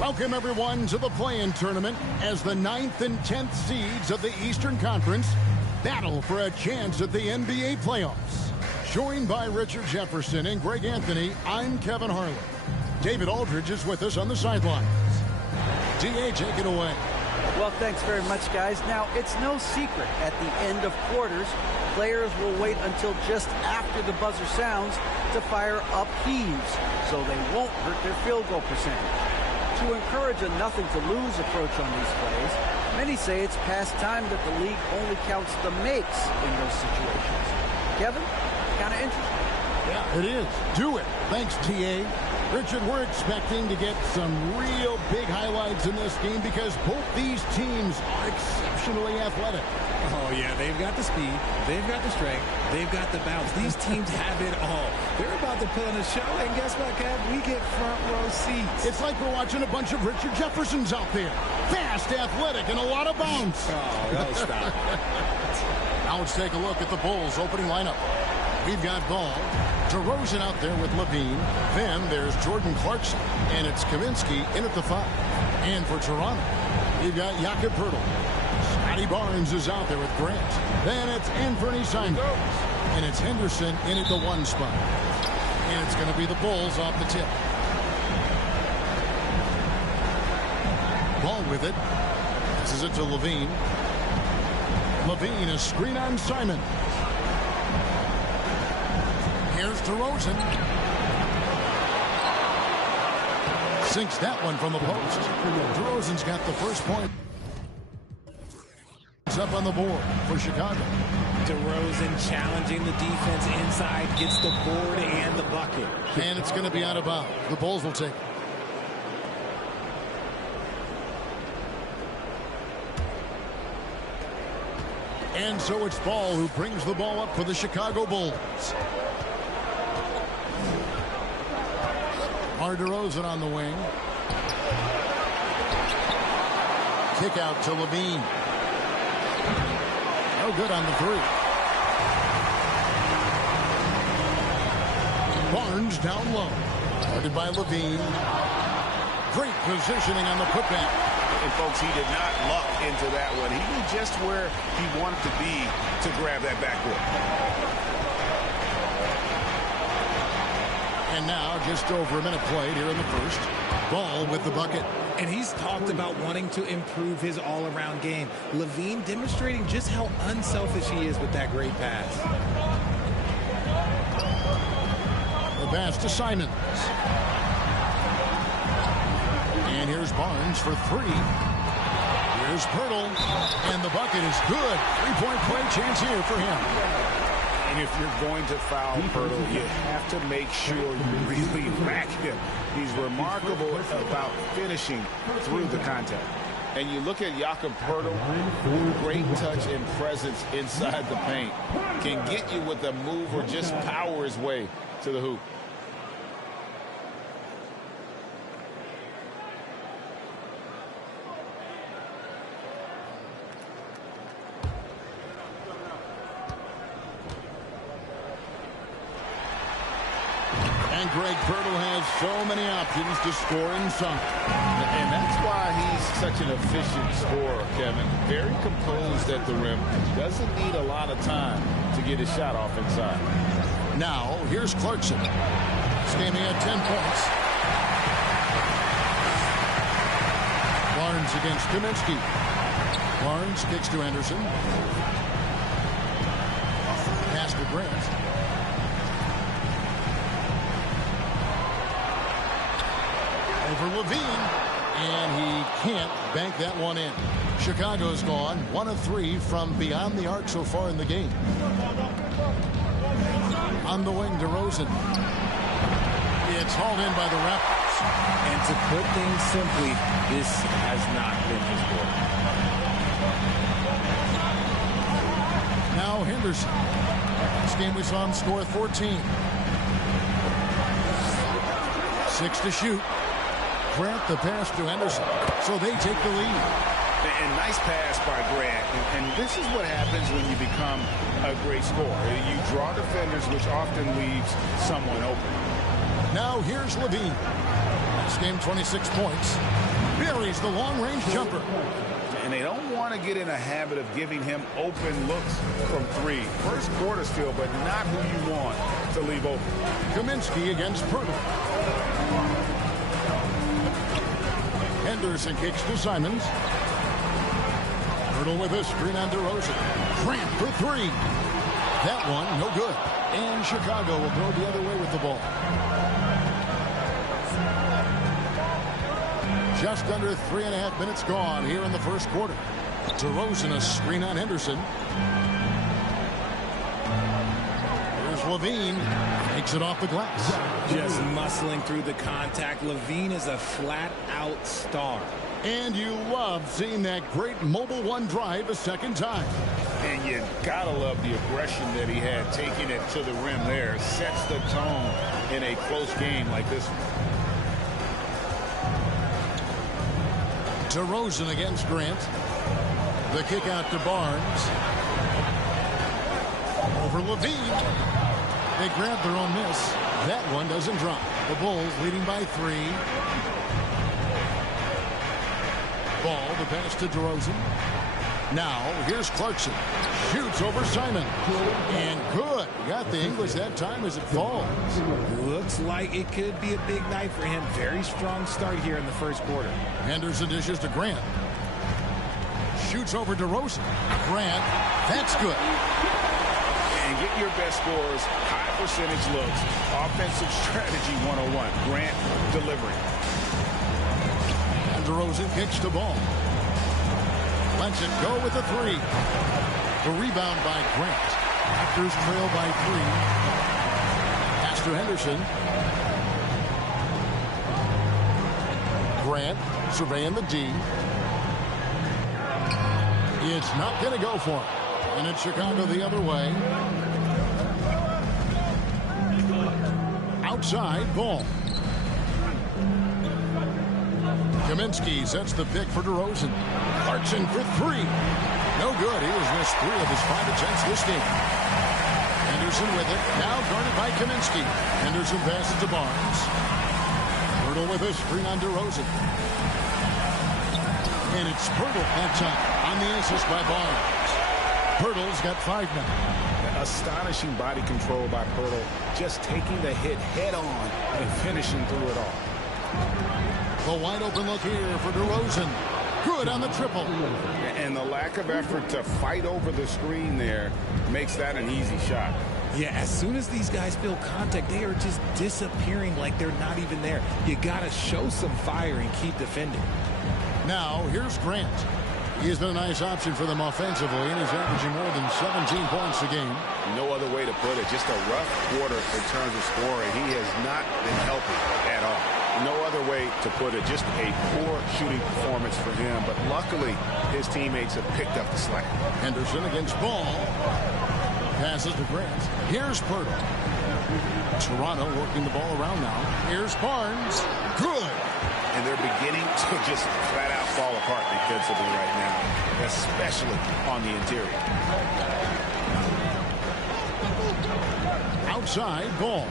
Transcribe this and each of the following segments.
Welcome, everyone, to the play-in tournament as the 9th and 10th seeds of the Eastern Conference battle for a chance at the NBA playoffs. Joined by Richard Jefferson and Greg Anthony, I'm Kevin Harlan. David Aldridge is with us on the sidelines. D.A., take it away. Well, thanks very much, guys. Now, it's no secret at the end of quarters, players will wait until just after the buzzer sounds to fire up heaves, so they won't hurt their field goal percentage. To encourage a nothing-to-lose approach on these plays, many say it's past time that the league only counts the makes in those situations. Kevin, kind of interesting. Yeah, it is. Do it. Thanks, T.A. Richard, we're expecting to get some real big highlights in this game because both these teams are exceptionally athletic. Oh, yeah, they've got the speed, they've got the strength, they've got the bounce. These teams have it all. They're about to put on a show, and guess what, Kev? We get front row seats. It's like we're watching a bunch of Richard Jeffersons out there. Fast, athletic, and a lot of bounce. Oh, stop. Now let's take a look at the Bulls' opening lineup. We've got Ball, DeRozan out there with Levine. Then there's Jordan Clarkson, and it's Kaminsky in at the 5. And for Toronto, we've got Jakob Poeltl. Scotty Barnes is out there with Grant. Then it's Anthony Simons. And it's Henderson in at the 1 spot. And it's going to be the Bulls off the tip. Ball with it. This is it to Levine. Levine, a screen on Simon. Here's DeRozan. Sinks that one from the post. DeRozan's got the first point. It's up on the board for Chicago. DeRozan challenging the defense inside, gets the board and the bucket. And it's going to be out of bounds. The Bulls will take it. And so it's Ball who brings the ball up for the Chicago Bulls. DeRozan on the wing. Kick out to Levine. No good on the 3. Barnes down low. Guarded by Levine. Great positioning on the putback. And folks, he did not luck into that one. He knew just where he wanted to be to grab that backboard. And now, just over a minute played here in the first. Ball with the bucket. And he's talked about wanting to improve his all-around game. Levine demonstrating just how unselfish he is with that great pass. The pass to Simons. And here's Barnes for 3. Here's Poeltl. And the bucket is good. 3-point play chance here for him. And if you're going to foul Poeltl, you have to make sure you really rack him. He's remarkable about finishing through the contact. And you look at Jakob Poeltl, great touch and presence inside the paint. Can get you with a move or just power his way to the hoop. Greg Poeltl has so many options to score inside. And that's why he's such an efficient scorer, Kevin. Very composed at the rim. Doesn't need a lot of time to get his shot off inside. Now, here's Clarkson. Standing at 10 points. Barnes against Kaminsky. Barnes kicks to Henderson. Pass to Grant. Over Levine, and he can't bank that one in. Chicago's gone 1 of 3 from beyond the arc so far in the game. On the wing, DeRozan. It's hauled in by the Raptors. And to put things simply, this has not been his goal. Now Henderson. This game we saw him score 14. 6 to shoot. Grant the pass to Henderson, so they take the lead. And nice pass by Grant. And this is what happens when you become a great scorer. You draw defenders, which often leaves someone open. Now here's Levine. This game 26 points. Buries the long-range jumper. And they don't want to get in a habit of giving him open looks from three. First quarter still, but not who you want to leave open. Kaminsky against Pirtle. Henderson kicks to Simons. Pirtle with a screen on DeRozan. Grant for three. That one, no good. And Chicago will go the other way with the ball. Just under 3.5 minutes gone here in the first quarter. DeRozan a screen on Henderson. Here's Levine. Makes it off the glass. Just muscling through the contact. Levine is a flat-out star. And you love seeing that great mobile one drive a second time. And you gotta love the aggression that he had taking it to the rim there. Sets the tone in a close game like this one. DeRozan against Grant. The kick out to Barnes. Over Levine. They grab their own miss. That one doesn't drop. The Bulls leading by 3. Ball, the pass to DeRozan. Now, here's Clarkson. Shoots over Simon. And good. Got the English that time as it falls. Looks like it could be a big night for him. Very strong start here in the first quarter. Henderson dishes to Grant. Shoots over DeRozan. Grant, that's good. And get your best scores, high percentage looks, offensive strategy 101. Grant delivering. And DeRozan kicks the ball. Lets it go with a 3. The rebound by Grant. Raptors trail by 3. Pass to Henderson. Grant surveying the D. It's not going to go for him. And it's Chicago the other way. Outside, ball. Kaminsky sets the pick for DeRozan. Clarkson for 3. No good. He has missed 3 of his 5 attempts this game. Henderson with it. Now guarded by Kaminsky. Henderson passes to Barnes. Pirtle with a screen on DeRozan. And it's Pirtle that time on the assist by Barnes. Pirtle's got 5 now. Astonishing body control by Pirtle. Just taking the hit head on and finishing through it all. The wide open look here for DeRozan. Good on the triple. And the lack of effort to fight over the screen there makes that an easy shot. Yeah, as soon as these guys feel contact, they are just disappearing like they're not even there. You got to show some fire and keep defending. Now, here's Grant. He has been a nice option for them offensively, and he's averaging more than 17 points a game. No other way to put it. Just a rough quarter in terms of scoring. He has not been healthy at all. No other way to put it. Just a poor shooting performance for him. But luckily, his teammates have picked up the slack. Henderson against Ball. Passes to Grant. Here's Pirtle. Toronto working the ball around now. Here's Barnes. Good. And they're beginning to just flat out fall apart defensively right now, especially on the interior. Outside, Ball.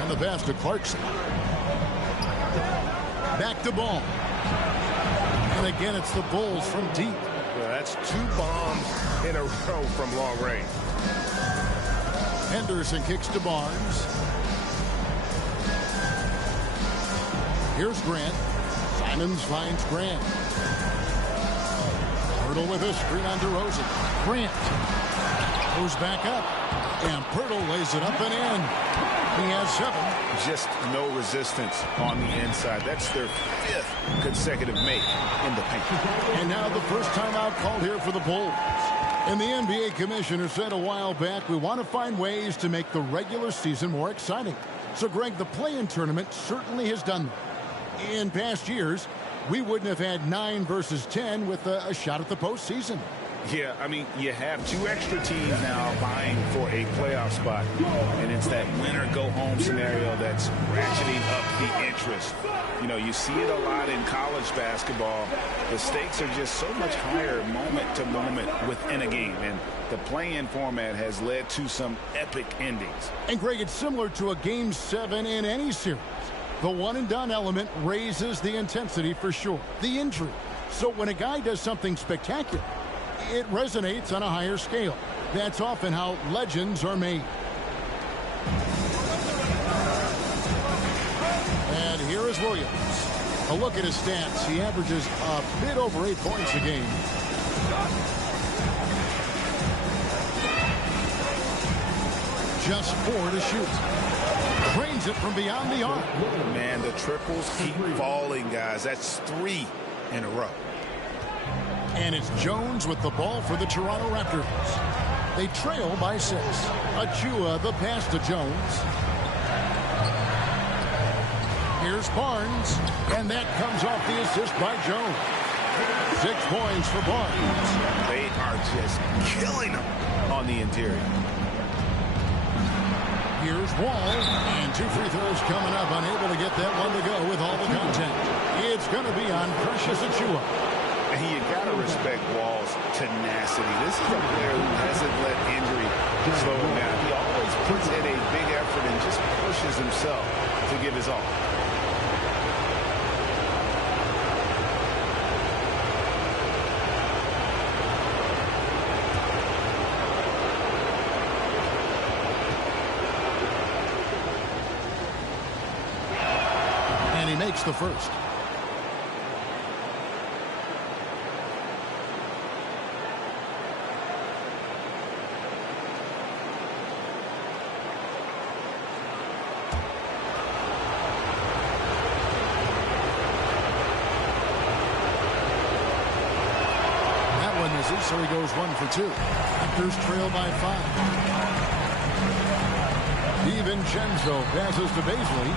And the pass to Clarkson. Back to Ball. And again, it's the Bulls from deep. Well, that's 2 bombs in a row from long range. Henderson kicks to Barnes. Here's Grant. Simons finds Grant. Pirtle with a screen on DeRozan. Grant goes back up. And Pirtle lays it up and in. He has 7. Just no resistance on the inside. That's their 5th consecutive make in the paint. And now the first timeout called here for the Bulls. And the NBA commissioner said a while back, we want to find ways to make the regular season more exciting. So, Greg, the play-in tournament certainly has done that. In past years, we wouldn't have had 9 versus 10 with a shot at the postseason. Yeah, I mean, you have 2 extra teams now vying for a playoff spot, and it's that winner-go-home scenario that's ratcheting up the interest. You know, you see it a lot in college basketball. The stakes are just so much higher moment to moment within a game, and the play-in format has led to some epic endings. And, Greg, it's similar to a Game 7 in any series. The one-and-done element raises the intensity for sure, the intrigue. So when a guy does something spectacular, it resonates on a higher scale. That's often how legends are made. And here is Williams. A look at his stats. He averages a bit over 8 points a game. Just 4 to shoot. Drains it from beyond the arc. Man, the triples keep falling, guys. That's 3 in a row. And it's Jones with the ball for the Toronto Raptors. They trail by 6. Achua, the pass to Jones. Here's Barnes. And that comes off the assist by Jones. 6 points for Barnes. They are just killing them on the interior. Here's Wall. And 2 free throws coming up. Unable to get that one to go with all the contact. It's going to be on Precious Achua. And you got to respect Wall's tenacity. This is a player who hasn't let injury slow him down. He always puts in a big effort and just pushes himself to give his all. And he makes the first. So he goes 1 for 2. Raptors trail by 5. DiVincenzo passes to Baisley.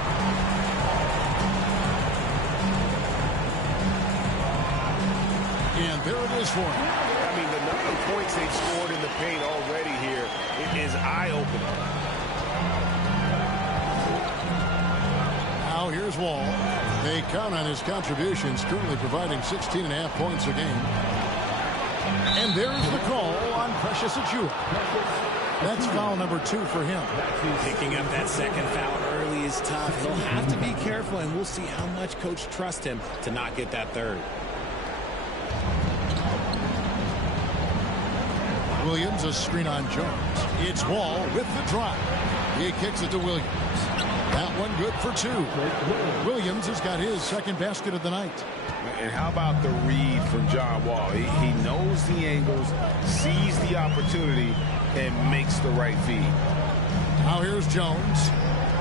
And there it is for him. I mean, the number of points they've scored in the paint already here is eye-opening. Now here's Wall. They count on his contributions, currently providing 16.5 points a game. And there's the call on Precious Achua. That's foul number 2 for him. Picking up that second foul early is tough. He'll have to be careful, and we'll see how much coach trusts him to not get that third. Williams, a screen on Jones. It's Wall with the drive. He kicks it to Williams. That one good for 2. Williams has got his second basket of the night. And how about the read from John Wall? He knows the angles, sees the opportunity, and makes the right feed. Now here's Jones.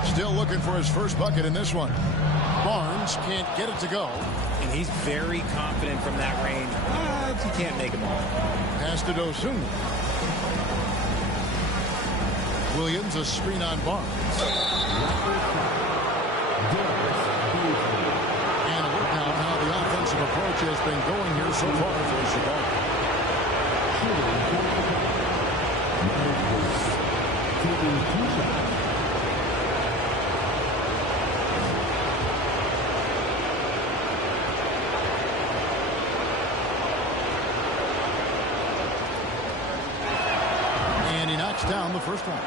Still looking for his first bucket in this one. Barnes can't get it to go. And he's very confident from that range, but he can't make them all. Pass to Dosunmu. Williams, a screen on Barnes. And a look now how the offensive approach has been going here so far for Chicago. And he knocks down the first one.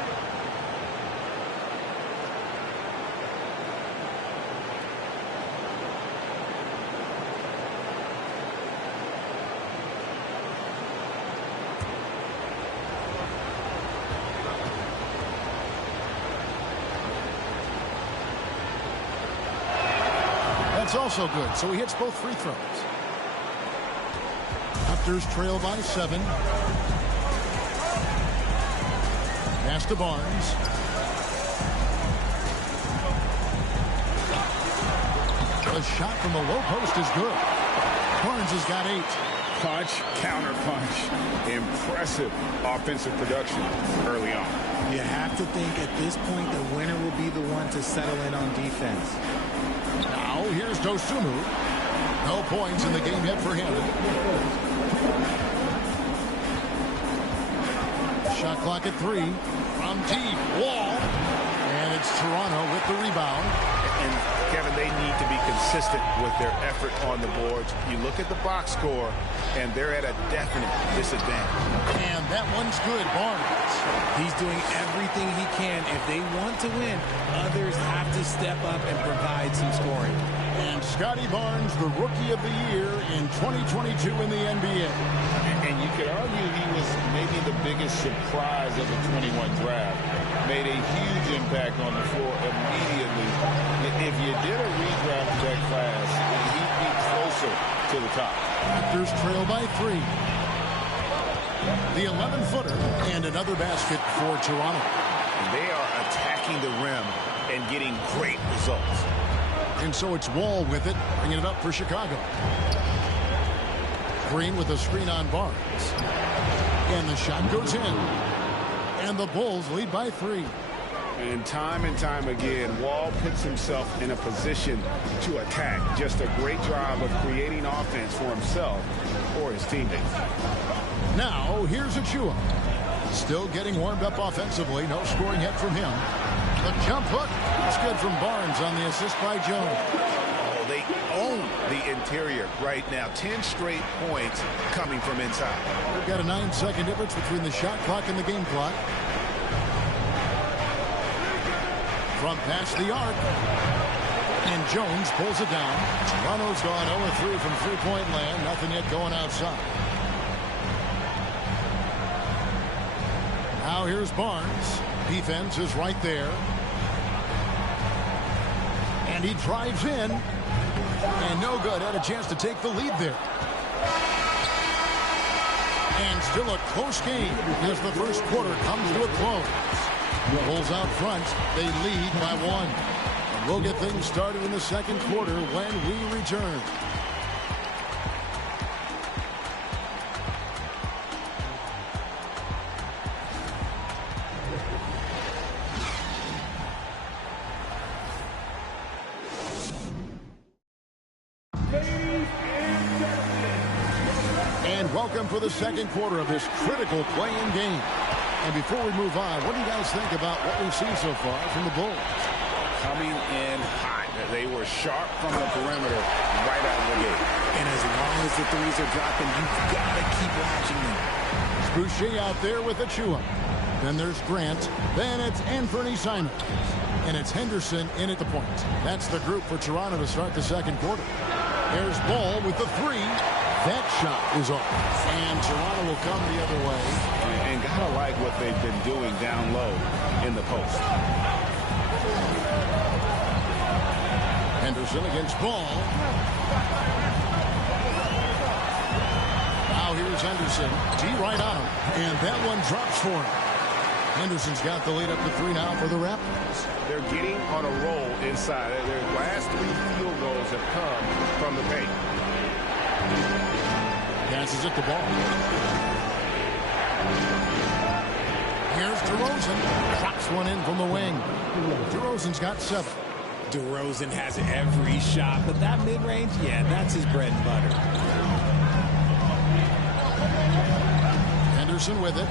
That's also good, so he hits both free throws. Raptors trail by 7. Pass to Barnes. The shot from the low post is good. Barnes has got 8. Punch, counter punch. Impressive offensive production early on. You have to think at this point the winner will be the one to settle in on defense. Now here's Dosunmu. No points in the game yet for him. shot clock at 3. From deep, Wall. And it's Toronto with the rebound. And, Kevin, they need to be consistent with their effort on the boards. You look at the box score, and they're at a definite disadvantage. And that one's good, Barnes. He's doing everything he can. If they want to win, others have to step up and provide some scoring. And Scotty Barnes, the Rookie of the Year in 2022 in the NBA. And you could argue he was maybe the biggest surprise of the 21 draft. Made a huge impact on the floor immediately. If you did a redraft of that class, he'd be closer to the top. Raptors trail by 3. The 11-footer and another basket for Toronto. And they are attacking the rim and getting great results. And so it's Wall with it, bringing it up for Chicago. Green with a screen on Barnes. And the shot goes in. And the Bulls lead by 3. And time again, Wall puts himself in a position to attack. Just a great job of creating offense for himself or his teammates. Now, here's Achua. Still getting warmed up offensively. No scoring yet from him. The jump hook. It's good from Barnes on the assist by Jones. Oh, they own the interior right now. 10 straight points coming from inside. We've got a 9-second difference between the shot clock and the game clock. From past the arc. And Jones pulls it down. Toronto's gone 0-3 from three-point land. Nothing yet going outside. Now here's Barnes. Defense is right there. And he drives in. And no good. Had a chance to take the lead there. And still a close game as the first quarter comes to a close. Bulls out front. They lead by 1. And we'll get things started in the second quarter when we return. Welcome for the second quarter of this critical play-in game. And before we move on, what do you guys think about what we've seen so far from the Bulls? Coming in hot. They were sharp from the perimeter right out of the gate. And as long as the threes are dropping, you've got to keep watching them. It's Boucher out there with Achua. Then there's Grant. Then it's Anthony Simons. And it's Henderson in at the point. That's the group for Toronto to start the second quarter. There's Ball with the 3. That shot is off. And Toronto will come the other way. And gotta like what they've been doing down low in the post. Henderson against Ball. Now here's Henderson. D right on him. And that one drops for him. Henderson's got the lead up to 3 now for the Raptors. They're getting on a roll inside. Their last 3 field goals have come from the paint. Passes it to Ball. Here's DeRozan. Drops one in from the wing. DeRozan's got 7. DeRozan has every shot, but that mid-range, yeah, that's his bread and butter. Henderson with it.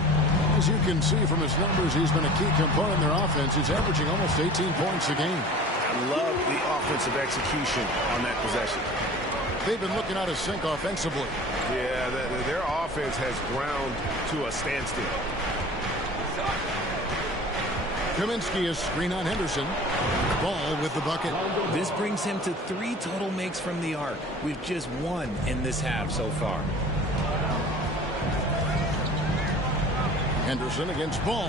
As you can see from his numbers, he's been a key component in their offense. He's averaging almost 18 points a game. I love the offensive execution on that possession. They've been looking out of sync offensively. Yeah, their offense has ground to a standstill. Kaminsky is screen on Henderson. Ball with the bucket. This brings him to 3 total makes from the arc. We've just 1 in this half so far. Henderson against Ball.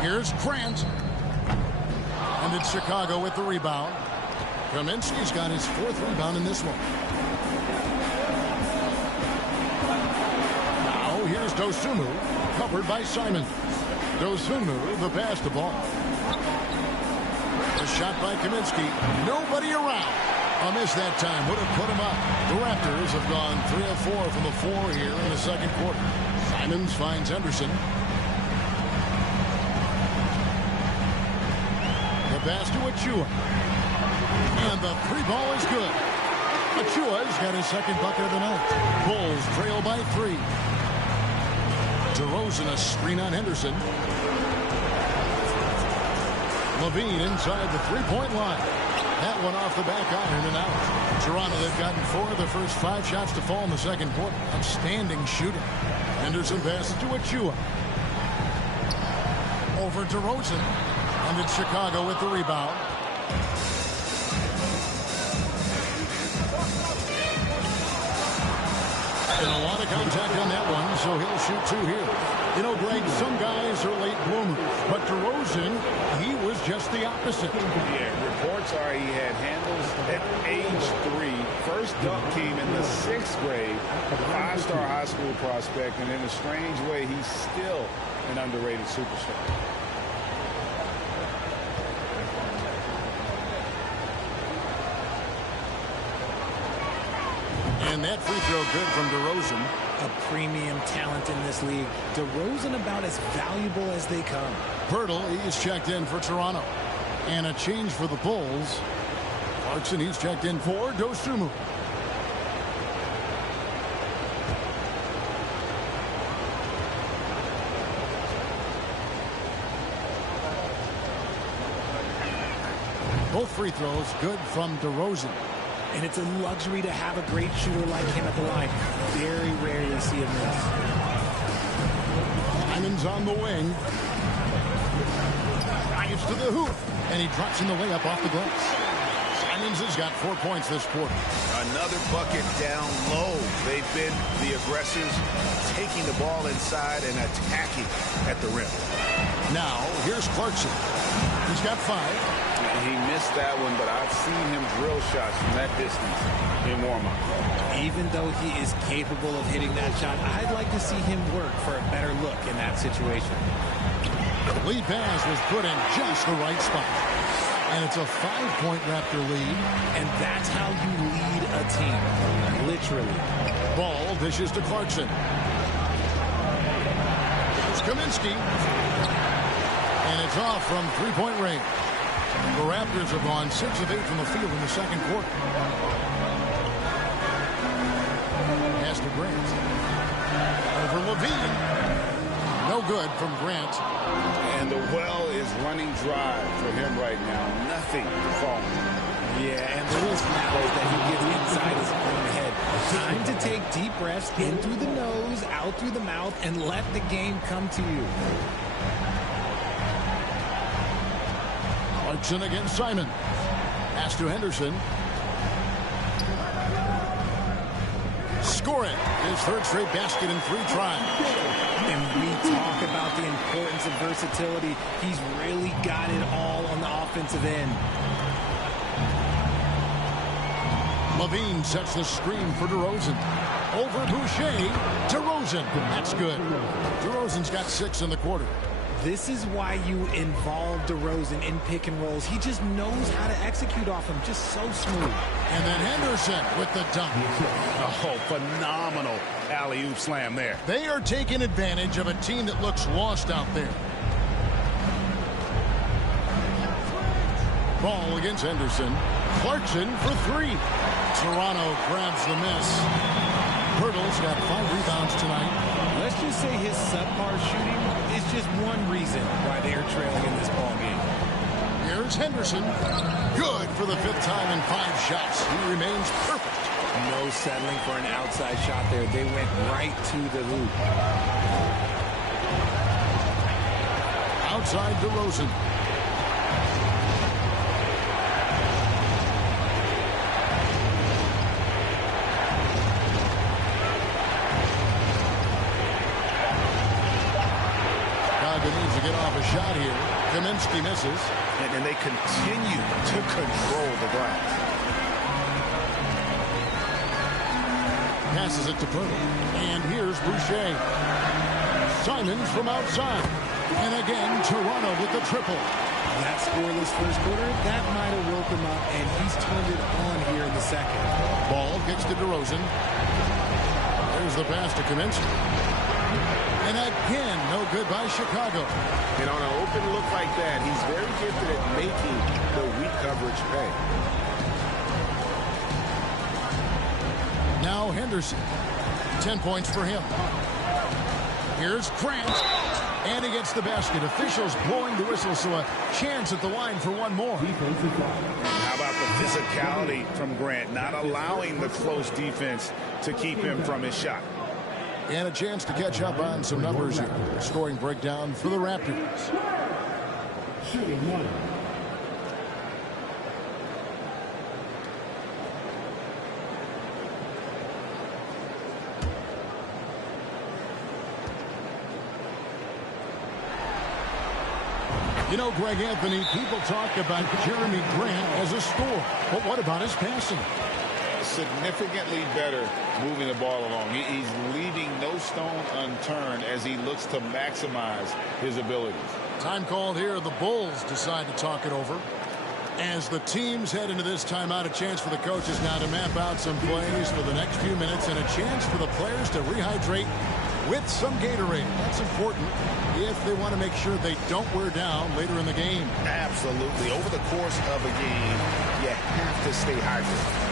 Here's Grant. And it's Chicago with the rebound. Kaminsky's got his 4th rebound in this one. Now here's Dosunmu, covered by Simon. Dosunmu, the pass to Ball. The shot by Kaminsky. Nobody around. A miss that time would have put him up. The Raptors have gone 3 of 4 from the floor here in the second quarter. Simons finds Henderson. The pass to Achua. And the 3-ball is good. Achua's got his second bucket of the night. Bulls trail by 3. DeRozan, a screen on Henderson. Levine inside the three-point line. That one off the back iron and out. Toronto, they've gotten 4 of their first 5 shots to fall in the second quarter. Outstanding shooting. Henderson passes to Achua. Over DeRozan. And it's Chicago with the rebound. And a lot of contact on that one, so he'll shoot 2 here. You know, Greg, some guys are late bloomers, but DeRozan, he was just the opposite. Yeah, reports are he had handles at age 3. First dunk came in the 6th grade. 5-star high school prospect, and in a strange way, he's still an underrated superstar. And that free throw good from DeRozan. A premium talent in this league. DeRozan about as valuable as they come. Pirtle, he's checked in for Toronto. And a change for the Bulls. Clarkson, he's checked in for Dosunmu. Both free throws good from DeRozan. And it's a luxury to have a great shooter like him at the line. Very rarely see him miss. Simon's on the wing. Drives to the hoop. And he drops in the layup off the glass. Simons has got 4 points this quarter. Another bucket down low. They've been the aggressors, taking the ball inside and attacking at the rim. Now, here's Clarkson. He's got 5. He missed that one, but I've seen him drill shots from that distance in warm-up. Even though he is capable of hitting that shot, I'd like to see him work for a better look in that situation. The lead pass was put in just the right spot. And it's a 5-point Raptor lead. And that's how you lead a team. Literally. Ball dishes to Clarkson. Here's Kaminsky. And it's off from 3-point range. The Raptors have gone 6 of 8 from the field in the second quarter. Pass to Grant. Over Levine. No good from Grant. And the well is running dry for him right now. Nothing to fall. Yeah, and those fouls that he gets inside his own head. Time to take deep breaths in through the nose, out through the mouth, and let the game come to you. Clarkson against Simon. Pass to Henderson. Score it. His 3rd straight basket in 3 tries. And we talk about the importance of versatility. He's really got it all on the offensive end. Levine sets the screen for DeRozan. Over Boucher. DeRozan. That's good. DeRozan's got 6 in the quarter. This is why you involve DeRozan in pick and rolls. He just knows how to execute off him. Just so smooth. And then Henderson with the dunk. Oh, phenomenal alley-oop slam there. They are taking advantage of a team that looks lost out there. Ball against Henderson. Clarkson for 3. Toronto grabs the miss. Pirtle's got 5 rebounds tonight. Let's just say his subpar shooting is just one reason why they are trailing in this ball game. Here's Henderson. Good for the 5th time in 5 shots. He remains perfect. No settling for an outside shot there. They went right to the hoop. Outside DeRozan. Needs to get off a shot here. Kaminsky misses. And they continue to control the glass. Passes it to Pirtle. And here's Boucher. Simons from outside. And again, Toronto with the triple. That scoreless first quarter, that might have woke him up, and he's turned it on here in the second. Ball gets to DeRozan. There's the pass to Kaminsky. And again, no good by Chicago. And on an open look like that, he's very gifted at making the weak coverage pay. Now Henderson. 10 points for him. Here's Grant. And he gets the basket. Officials blowing the whistle, so a chance at the line for one more. How about the physicality from Grant, not allowing the close defense to keep him from his shot. And a chance to catch up on some numbers here. Scoring breakdown for the Raptors. Shooting one. You know, Greg Anthony, people talk about Jeremy Grant as a scorer. But what about his passing? Significantly better moving the ball along. He's leaving no stone unturned as he looks to maximize his abilities. Time called here. The Bulls decide to talk it over. As the teams head into this timeout, a chance for the coaches now to map out some plays for the next few minutes and a chance for the players to rehydrate with some Gatorade. That's important if they want to make sure they don't wear down later in the game. Absolutely. Over the course of a game, you have to stay hydrated.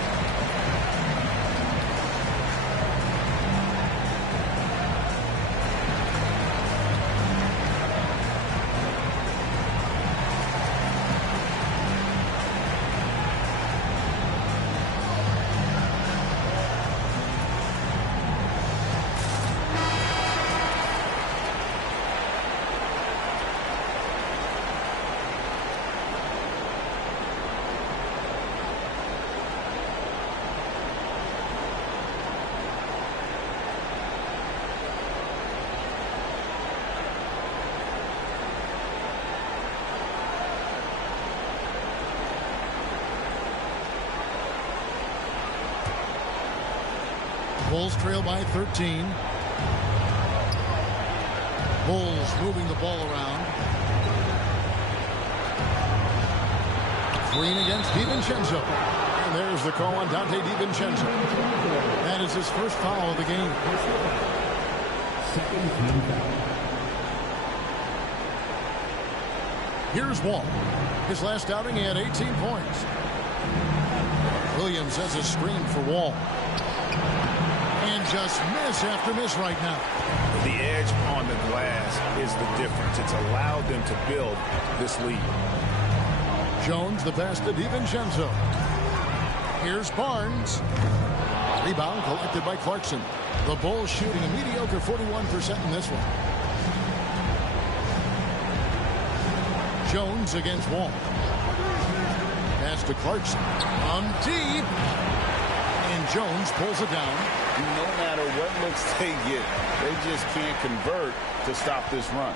Bulls trail by 13. Bulls moving the ball around. Green against DiVincenzo. And there's the call on Dante DiVincenzo. That is his first foul of the game. Here's Wall. His last outing, he had 18 points. Williams has a screen for Wall. And just miss after miss right now. The edge on the glass is the difference. It's allowed them to build this lead. Jones, the pass to DiVincenzo. Here's Barnes. Rebound collected by Clarkson. The Bulls shooting a mediocre 41% in this one. Jones against Wall. Pass to Clarkson. On deep. And Jones pulls it down. No matter what looks they get, they just can't convert to stop this run.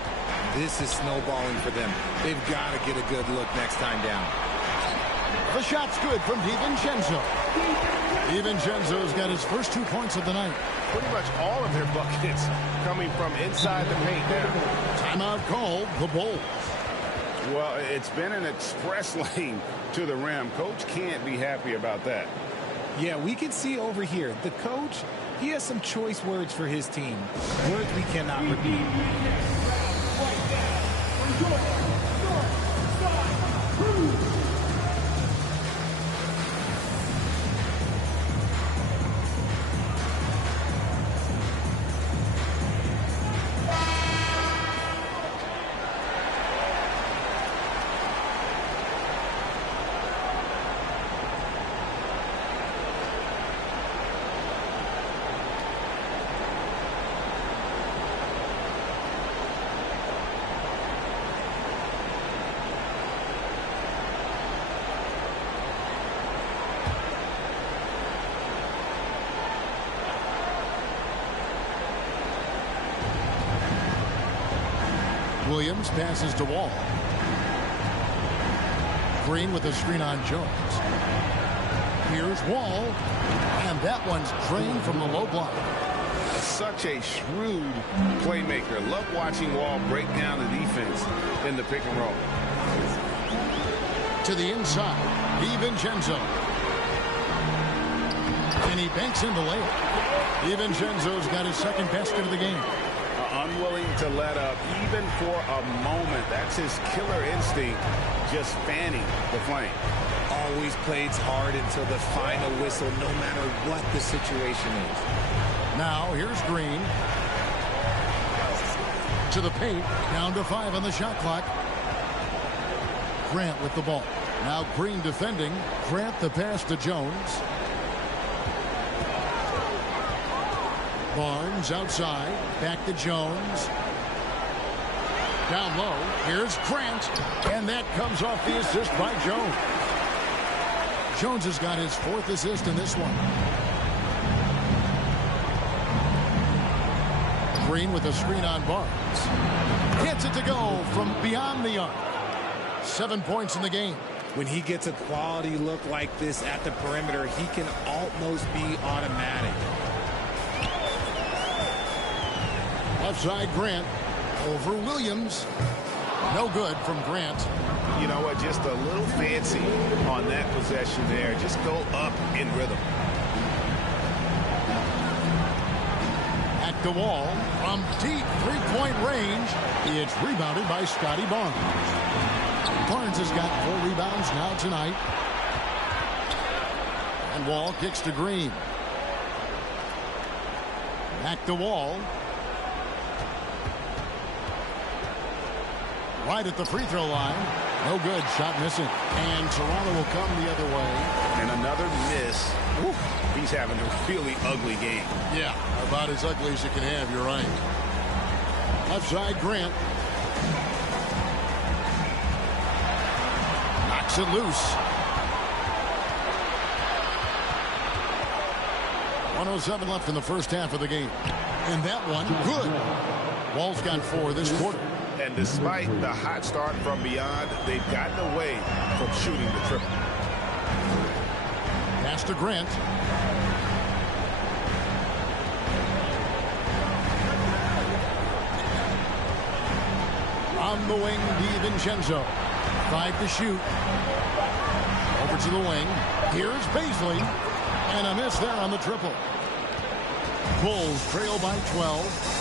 This is snowballing for them. They've got to get a good look next time down. The shot's good from DiVincenzo. DiVincenzo's got his first 2 points of the night. Pretty much all of their buckets coming from inside the paint now. Timeout called, the Bulls. Well, it's been an express lane to the rim. Coach can't be happy about that. Yeah, we can see over here, the coach, he has some choice words for his team. Words we cannot repeat. Williams passes to Wall. Green with a screen on Jones. Here's Wall. And that one's drained from the low block. Such a shrewd playmaker. Love watching Wall break down the defense in the pick and roll. To the inside. DiVincenzo. And he banks in the layup. DiVincenzo's got his second basket of the game. Unwilling to let up even for a moment. That's his killer instinct, just fanning the flame. Always plays hard until the final whistle, no matter what the situation is. Now here's Green. To the paint. Down to 5 on the shot clock. Grant with the ball. Now Green defending. Grant the pass to Jones. Barnes outside. Back to Jones. Down low. Here's Grant. And that comes off the assist by Jones. Jones has got his 4th assist in this one. Green with a screen on Barnes. Gets it to go from beyond the arc. 7 points in the game. When he gets a quality look like this at the perimeter, he can almost be automatic. Left side Grant over Williams. No good from Grant. You know what? Just a little fancy on that possession there. Just go up in rhythm. At the wall from deep 3-point range. It's rebounded by Scotty Barnes. Barnes has got 4 rebounds now tonight. And Wall kicks to Green. Back to Wall. Right at the free throw line. No good. Shot missing. And Toronto will come the other way. And another miss. Woo. He's having a really ugly game. Yeah, about as ugly as you can have. You're right. Left side Grant. Knocks it loose. 1:07 left in the first half of the game. And that one, good. Wall's got 4 this quarter. And despite the hot start from beyond, they've gotten away from shooting the triple. Pass to Grant. On the wing, DiVincenzo. 5 to shoot. Over to the wing. Here's Paisley. And a miss there on the triple. Bulls trail by 12.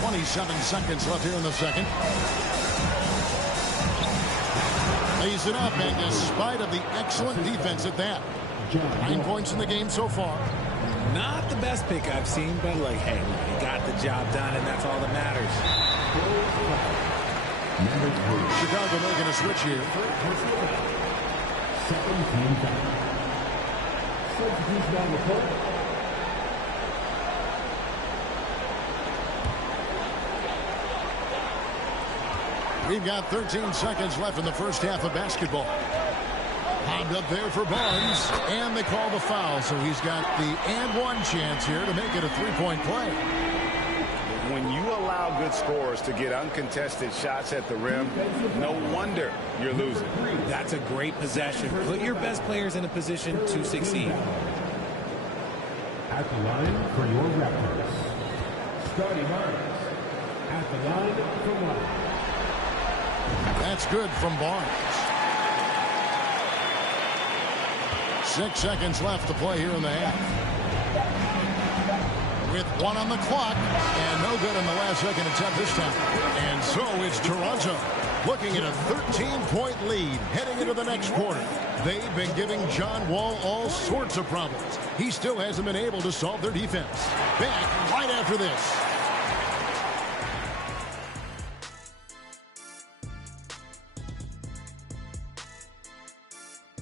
27 seconds left here in the second. Lays it up, and despite of the excellent defense at that, 9 points in the game so far. Not the best pick I've seen, but like, hey, he got the job done, and that's all that matters. Chicago making a switch here. We've got 13 seconds left in the first half of basketball. Popped up there for Barnes, and they call the foul, so he's got the and one chance here to make it a 3-point play. When you allow good scorers to get uncontested shots at the rim, no wonder you're losing. That's a great possession. Put your best players in a position to succeed. At the line for your Raptors, Scotty Barnes. At the line for 1. That's good from Barnes. 6 seconds left to play here in the half. With 1 on the clock, and no good in the last second attempt this time. And so it's Toronto looking at a 13-point lead heading into the next quarter. They've been giving John Wall all sorts of problems. He still hasn't been able to solve their defense. Back right after this.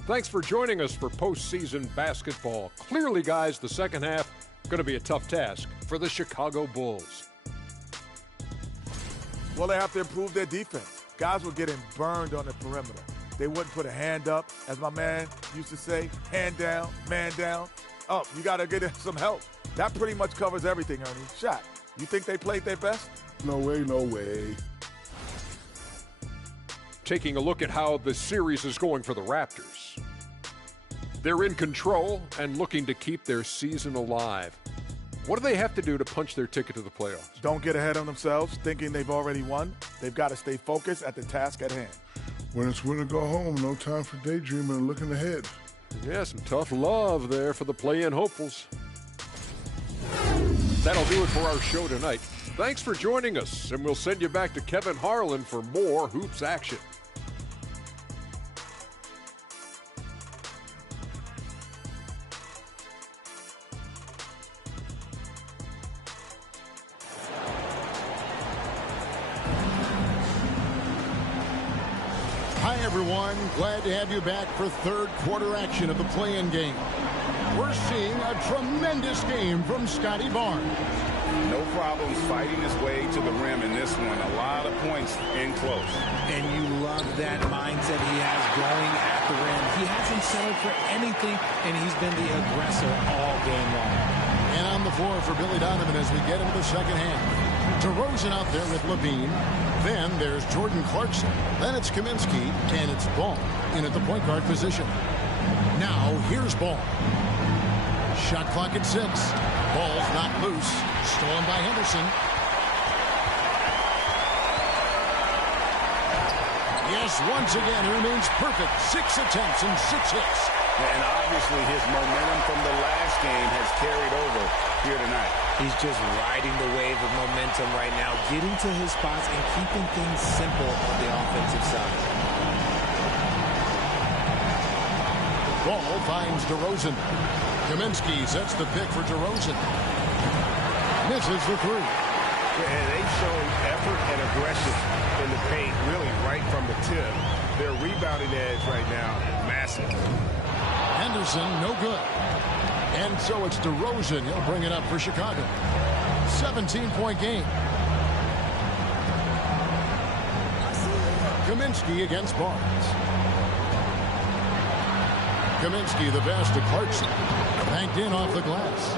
Thanks for joining us for postseason basketball. Clearly, guys, the second half going to be a tough task for the Chicago Bulls. Well, they have to improve their defense. Guys were getting burned on the perimeter. They wouldn't put a hand up, as my man used to say, hand down, man down. Up, you got to get some help. That pretty much covers everything, Ernie. Shot, you think they played their best? No way, no way. Taking a look at how the series is going for the Raptors. They're in control and looking to keep their season alive. What do they have to do to punch their ticket to the playoffs? Don't get ahead of themselves, thinking they've already won. They've got to stay focused at the task at hand. When it's win or go home, no time for daydreaming and looking ahead. Yeah, some tough love there for the play-in hopefuls. That'll do it for our show tonight. Thanks for joining us, and we'll send you back to Kevin Harlan for more hoops action. everyone. Glad to have you back for third quarter action of the play-in game. We're seeing a tremendous game from Scotty Barnes. No problems fighting his way to the rim in this one. A lot of points in close. And you love that mindset he has going at the rim. He hasn't settled for anything, and he's been the aggressor all game long. And on the floor for Billy Donovan as we get into the second half. DeRozan out there with Levine. Then there's Jordan Clarkson. Then it's Kaminsky, and it's Ball in at the point guard position. Now here's Ball. Shot clock at 6. Ball's not loose. Stolen by Henderson. Yes, once again, he remains perfect. 6 attempts and 6 hits. And obviously his momentum from the last game has carried over here tonight. He's just riding the wave of momentum right now, getting to his spots and keeping things simple on the offensive side. Ball finds DeRozan. Kaminsky sets the pick for DeRozan. Misses the 3. And they've shown effort and aggression in the paint, really right from the tip. Their rebounding edge right now, massive. Henderson, no good. And so it's DeRozan. He'll bring it up for Chicago. 17-point game. Kaminsky against Barnes. Kaminsky, the pass to Clarkson. Banked in off the glass.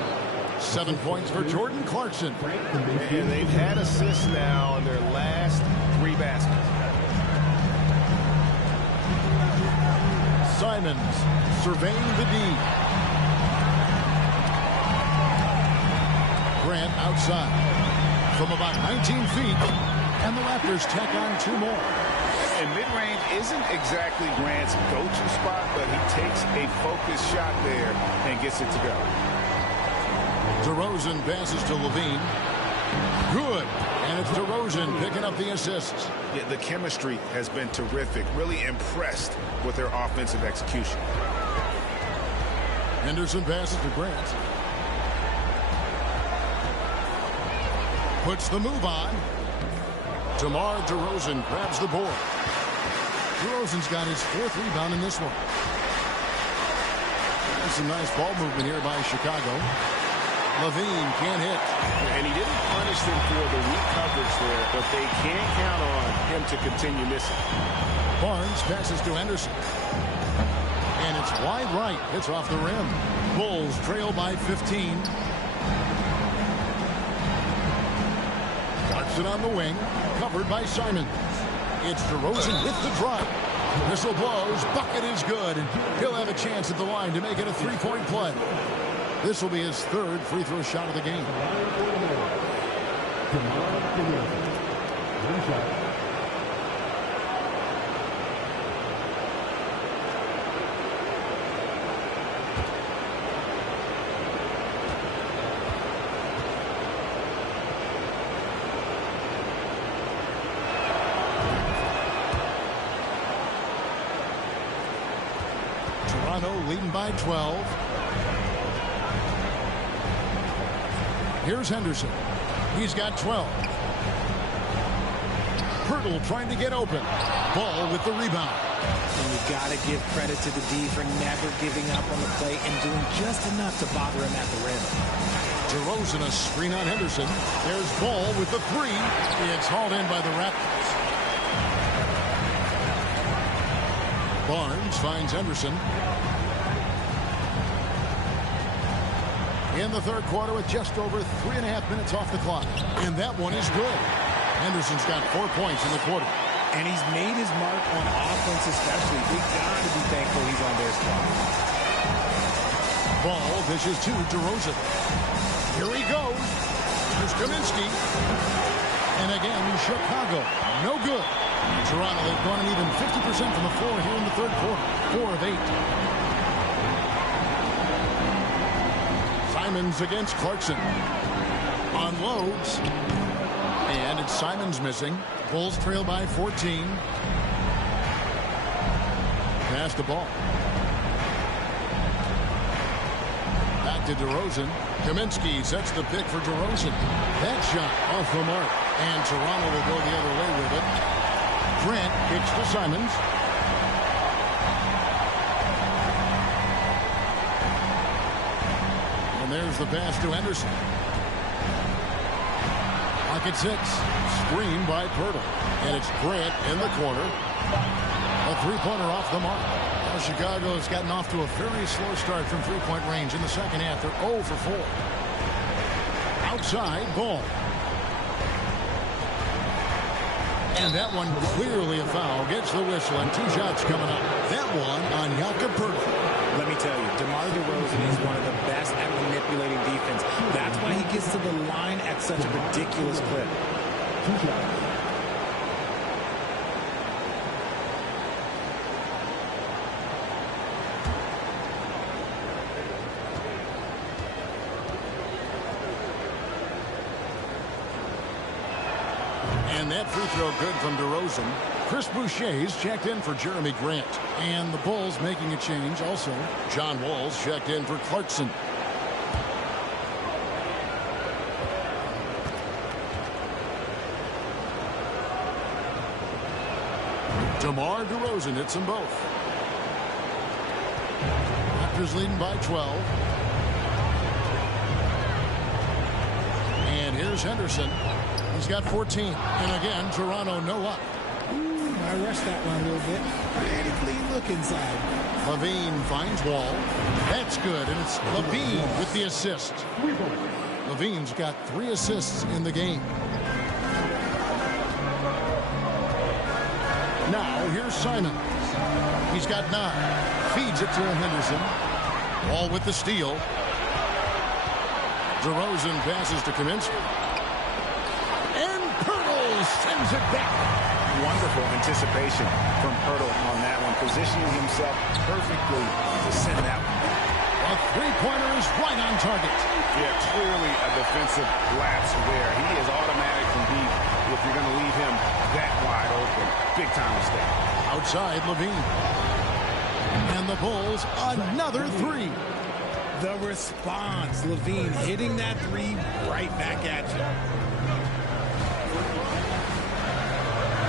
7 points for Jordan Clarkson. And they've had assists now on their last 3 baskets. Simons surveying the D. Grant outside from about 19 feet. And the Raptors tack on 2 more. And mid-range isn't exactly Grant's go-to spot, but he takes a focused shot there and gets it to go. DeRozan passes to Levine. Good. And it's DeRozan picking up the assists. Yeah, the chemistry has been terrific. Really impressed with their offensive execution. Henderson passes to Grant. Puts the move on. DeMar DeRozan grabs the board. DeRozan's got his 4th rebound in this one. That's some nice ball movement here by Chicago. Levine can't hit. And he didn't punish them for the weak coverage there, but they can't count on him to continue missing. Barnes passes to Henderson. And it's wide right. It's off the rim. Bulls trail by 15. Clarkson on the wing. Covered by Simons. It's DeRozan with the drive. Whistle blows. Bucket is good. And he'll have a chance at the line to make it a 3-point play. This will be his 3rd free throw shot of the game. Toronto leading by 12. Here's Henderson. He's got 12. Pirtle trying to get open. Ball with the rebound. And you got to give credit to the D for never giving up on the play and doing just enough to bother him at the rim. DeRozan a screen on Henderson. There's Ball with the 3. It's hauled in by the Raptors. Barnes finds Henderson. In the 3rd quarter with just over 3.5 minutes off the clock. And that one is good. Henderson's got 4 points in the quarter. And he's made his mark on offense especially. They got to be thankful he's on their squad. Ball dishes to DeRozan. Here he goes. Here's Kaminsky. And again, Chicago. No good. Toronto, they've gone an even 50% from the floor here in the 3rd quarter. 4 of 8. Simons against Clarkson. Unloads. And it's Simons missing. Bulls trail by 14. Pass the ball. Back to DeRozan. Kaminsky sets the pick for DeRozan. That shot off the mark. And Toronto will go the other way with it. Grant kicks to Simons. there's the pass to Henderson. Pocket 6. Screen by Pirtle. And it's Grant in the corner. A three-pointer off the mark. Now Chicago has gotten off to a very slow start from three-point range in the second half. They're 0 for 4. Outside, Ball. And that one clearly a foul. Gets the whistle and 2 shots coming up. That one on Jakob Pirtle. Let me tell you, DeMar DeRozan is one of the best at manipulating defense. That's why he gets to the line at such a ridiculous clip. 2 shots. And that free throw good from DeRozan. Chris Boucher's checked in for Jeremy Grant. And the Bulls making a change also. John Wall's checked in for Clarkson. DeMar DeRozan hits them both. Raptors leading by 12. And here's Henderson. He's got 14. And again, Toronto no luck. I rushed that one a little bit. Pretty clean look inside. Levine finds Wall. That's good. And it's Levine with the assist. Levine's got 3 assists in the game. Now, here's Simon. He's got 9. Feeds it to Henderson. Wall with the steal. DeRozan passes to Kaminsky. Sends it back. Wonderful anticipation from Pirtle on that one, positioning himself perfectly to send that one back. A three-pointer is right on target. Yeah, clearly a defensive lapse there. He is automatic from deep if you're going to leave him that wide open. Big time mistake. Outside, Levine. And the Bulls, another 3. The response. Levine hitting that 3 right back at you.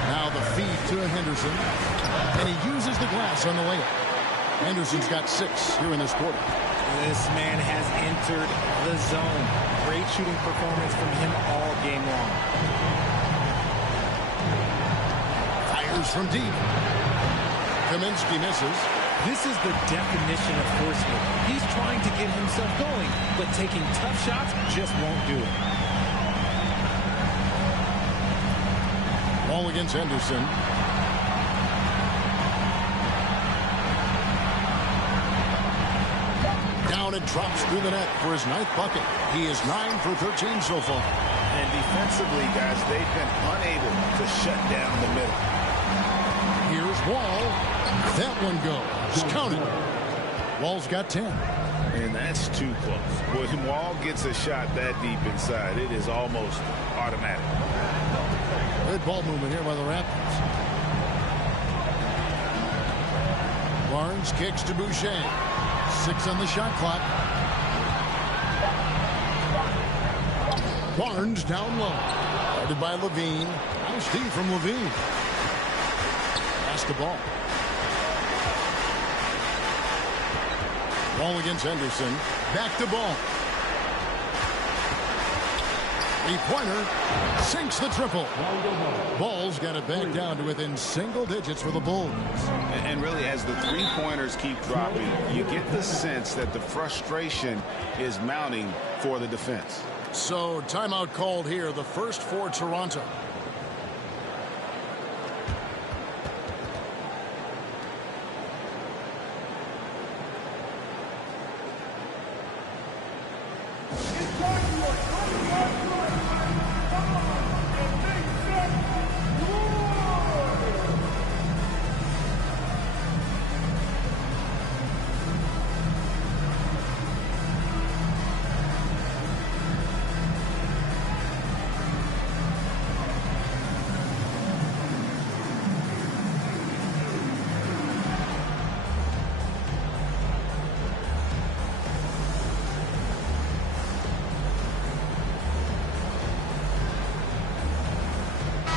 Now the feed to Henderson. And he uses the glass on the layup. Henderson's got 6 here in this quarter. This man has entered the zone. Great shooting performance from him all game long. Fires from deep. Kaminsky misses. This is the definition of forcing. He's trying to get himself going, but taking tough shots just won't do it. Ball against Henderson. Down and drops through the net for his 9th bucket. He is 9 for 13 so far. And defensively, guys, they've been unable to shut down the middle. Here's Wall. That one goes. Counted. Wall's got 10. And that's too close. When Wall gets a shot that deep inside, it is almost automatic. Good ball movement here by the Raptors. Barnes kicks to Boucher. 6 on the shot clock. Barnes down low. Guarded by Levine. Nice D from Levine. Pass the ball. Ball against Henderson. Back to Ball. 3-pointer. Sinks the triple. Ball's got it back down to within single digits for the Bulls. And really, as the 3-pointers keep dropping, you get the sense that the frustration is mounting for the defense. So, timeout called here. The first for Toronto.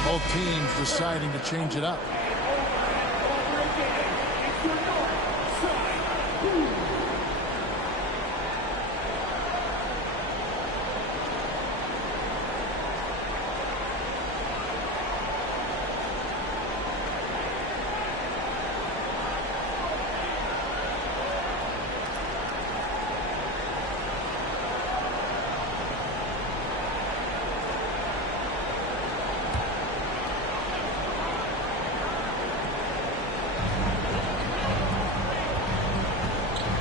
Both teams deciding to change it up.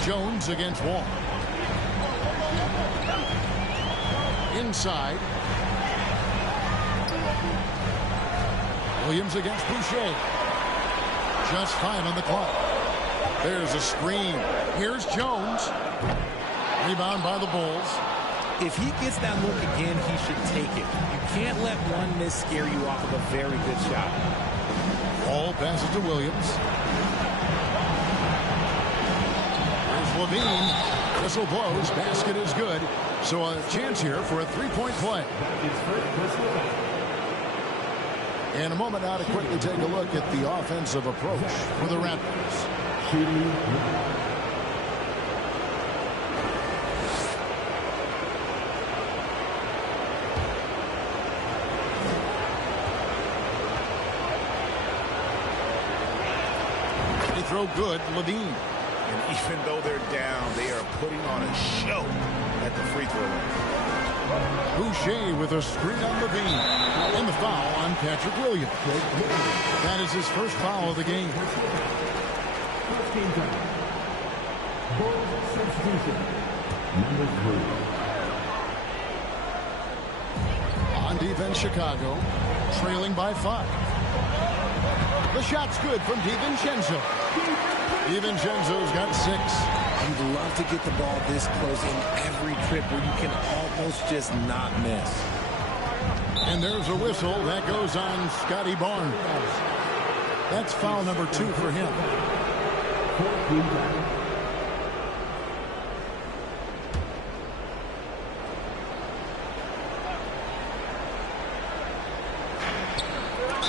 Jones against Wall. Inside. Williams against Boucher. Just 5 on the clock. There's a screen. Here's Jones. Rebound by the Bulls. If he gets that look again, he should take it. You can't let one miss scare you off of a very good shot. Ball passes to Williams. There's Levine. Whistle blows. Basket is good. So a chance here for a three-point play. In a moment now to quickly take a look at the offensive approach for the Raptors. They throw good, Levine. And even though they're down, they are putting on a show at the free throw line. Boucher with a screen on Levine. And the foul on Patrick Williams. That is his first foul of the game. First team down. Bulls substitution. Number 3. On defense, Chicago. Trailing by 5. The shot's good from DiVincenzo. DiVincenzo's got 6. You'd love to get the ball this close in every trip where you can almost just not miss. And there's a whistle that goes on Scotty Barnes. That's foul number 2 for him.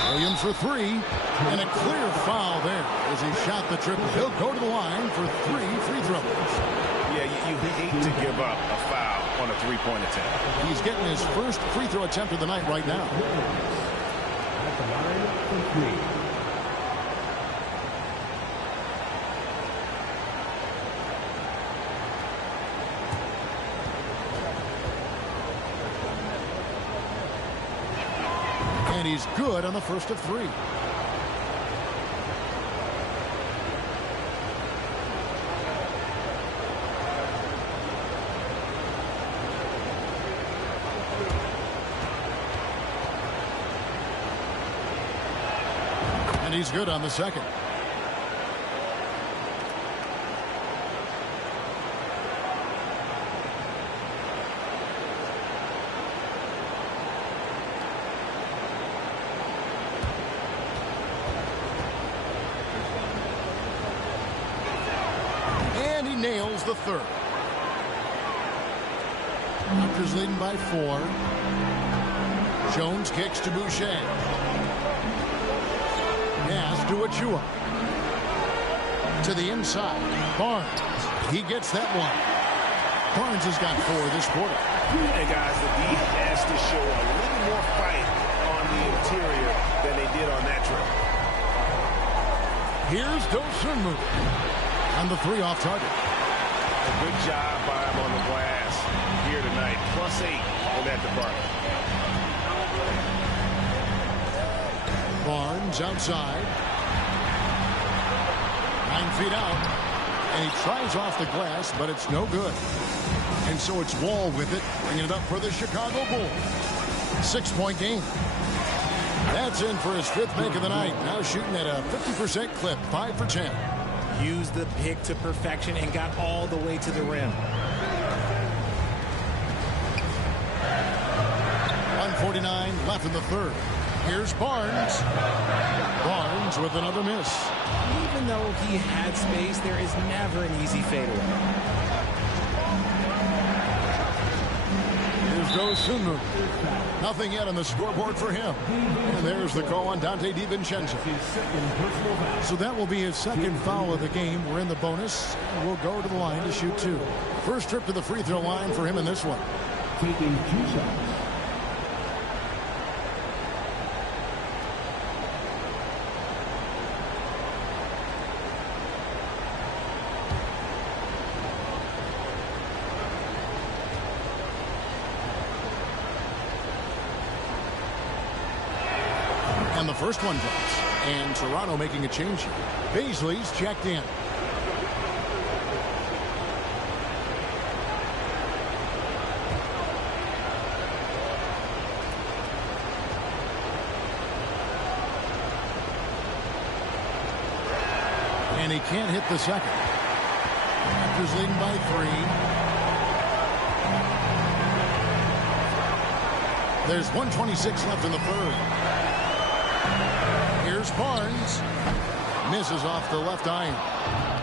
Williams for 3. And a clear foul there as he shot the triple. He'll go to the line for 3 free throws. Yeah, you hate to give up a foul on a three-point attempt. He's getting his first free throw attempt of the night right now. At the line for 3. And he's good on the first of 3. And he's good on the second. And he nails the third. Raptors leading by 4. Jones kicks to Boucher. Pass to Achua. To the inside. Barnes. He gets that one. Barnes has got 4 this quarter. And guys, the D has to show a little more fight on the interior than they did on that trip. Here's Dosunmu. On the 3 off target. A good job by him on the glass here tonight. +8 in that department. Barnes outside. 9 feet out. And he tries off the glass, but it's no good. And so it's Wall with it, bringing it up for the Chicago Bulls. 6-point game. That's in for his 5th make of the night. Now shooting at a 50% clip, 5 for 10. Used the pick to perfection and got all the way to the rim. 1:49 left in the third. Here's Barnes. Barnes with another miss. Even though he had space, there is never an easy fadeaway. Here's Dosunmu. Nothing yet on the scoreboard for him. And there's the call on Dante DiVincenzo. So that will be his 2nd foul of the game. We're in the bonus. We'll go to the line to shoot 2. First trip to the free throw line for him in this one. Taking 2 shots. And the first one drops. And Toronto making a change here. Baisley's checked in. And he can't hit the second. Raptors leading by 3. There's 1:26 left in the third. Here's Barnes. Misses off the left iron.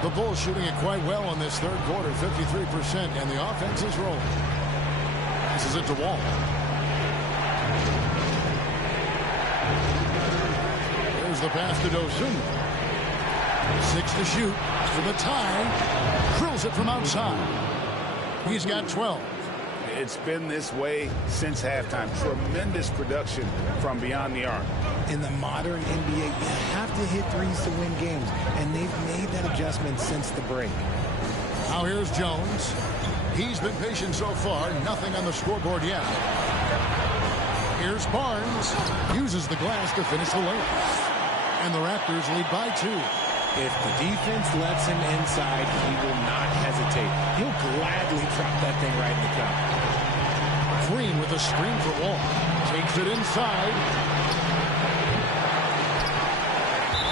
The Bulls shooting it quite well in this third quarter, 53%, and the offense is rolling. This is it to Wall. There's the pass to Dosunmu. 6 to shoot for the tie. Drills it from outside. He's got 12. It's been this way since halftime. Tremendous production from beyond the arc. In the modern NBA, you have to hit threes to win games, and they've made that adjustment since the break. Now here's Jones. He's been patient so far. Nothing on the scoreboard yet. Here's Barnes. Uses the glass to finish the layup. And the Raptors lead by 2. If the defense lets him inside, he will not hesitate. He'll gladly drop that thing right in the cup. Green with a screen for Wall. Takes it inside.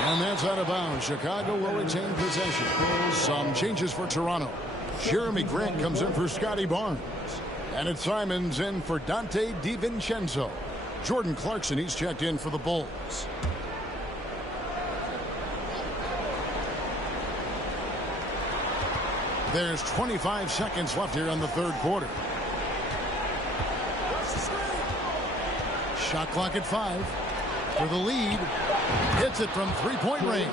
And that's out of bounds. Chicago will retain possession. Some changes for Toronto. Jeremy Grant comes in for Scotty Barnes. And it's Simons in for Dante DiVincenzo. Jordan Clarkson, he's checked in for the Bulls. There's 25 seconds left here in the third quarter. Shot clock at 5. For the lead. Hits it from three-point range.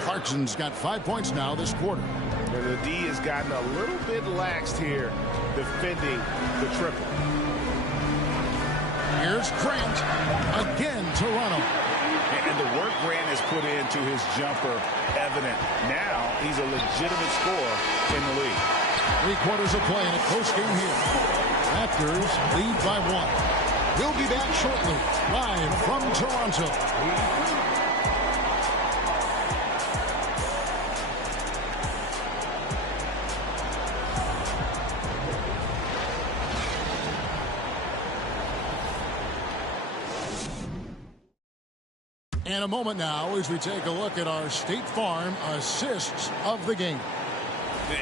Clarkson's got 5 points now this quarter. The D has gotten a little bit laxed here defending the triple. Here's Grant. Again, Toronto. And the work Grant has put into his jumper evident. Now he's a legitimate scorer in the league. 3 quarters of play in a close game here. Raptors lead by 1. We'll be back shortly, live from Toronto. And a moment now as we take a look at our State Farm assists of the game.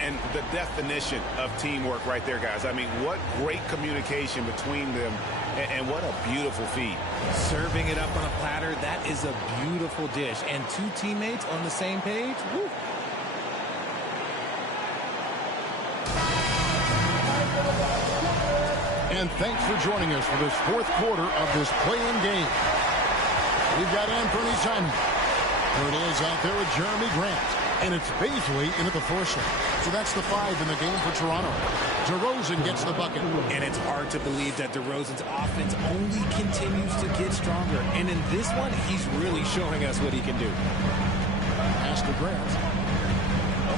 And the definition of teamwork right there, guys. I mean, what great communication between them, and what a beautiful feed. Serving it up on a platter, that is a beautiful dish. And 2 teammates on the same page. Woo. And thanks for joining us for this fourth quarter of this play-in game. We've got Anthony Simon. Hurdle is out there with Jeremy Grant. And it's Baisley in at the forcing. So that's the 5 in the game for Toronto. DeRozan gets the bucket. And it's hard to believe that DeRozan's offense only continues to get stronger. And in this one, he's really showing us what he can do. Pass to Grant.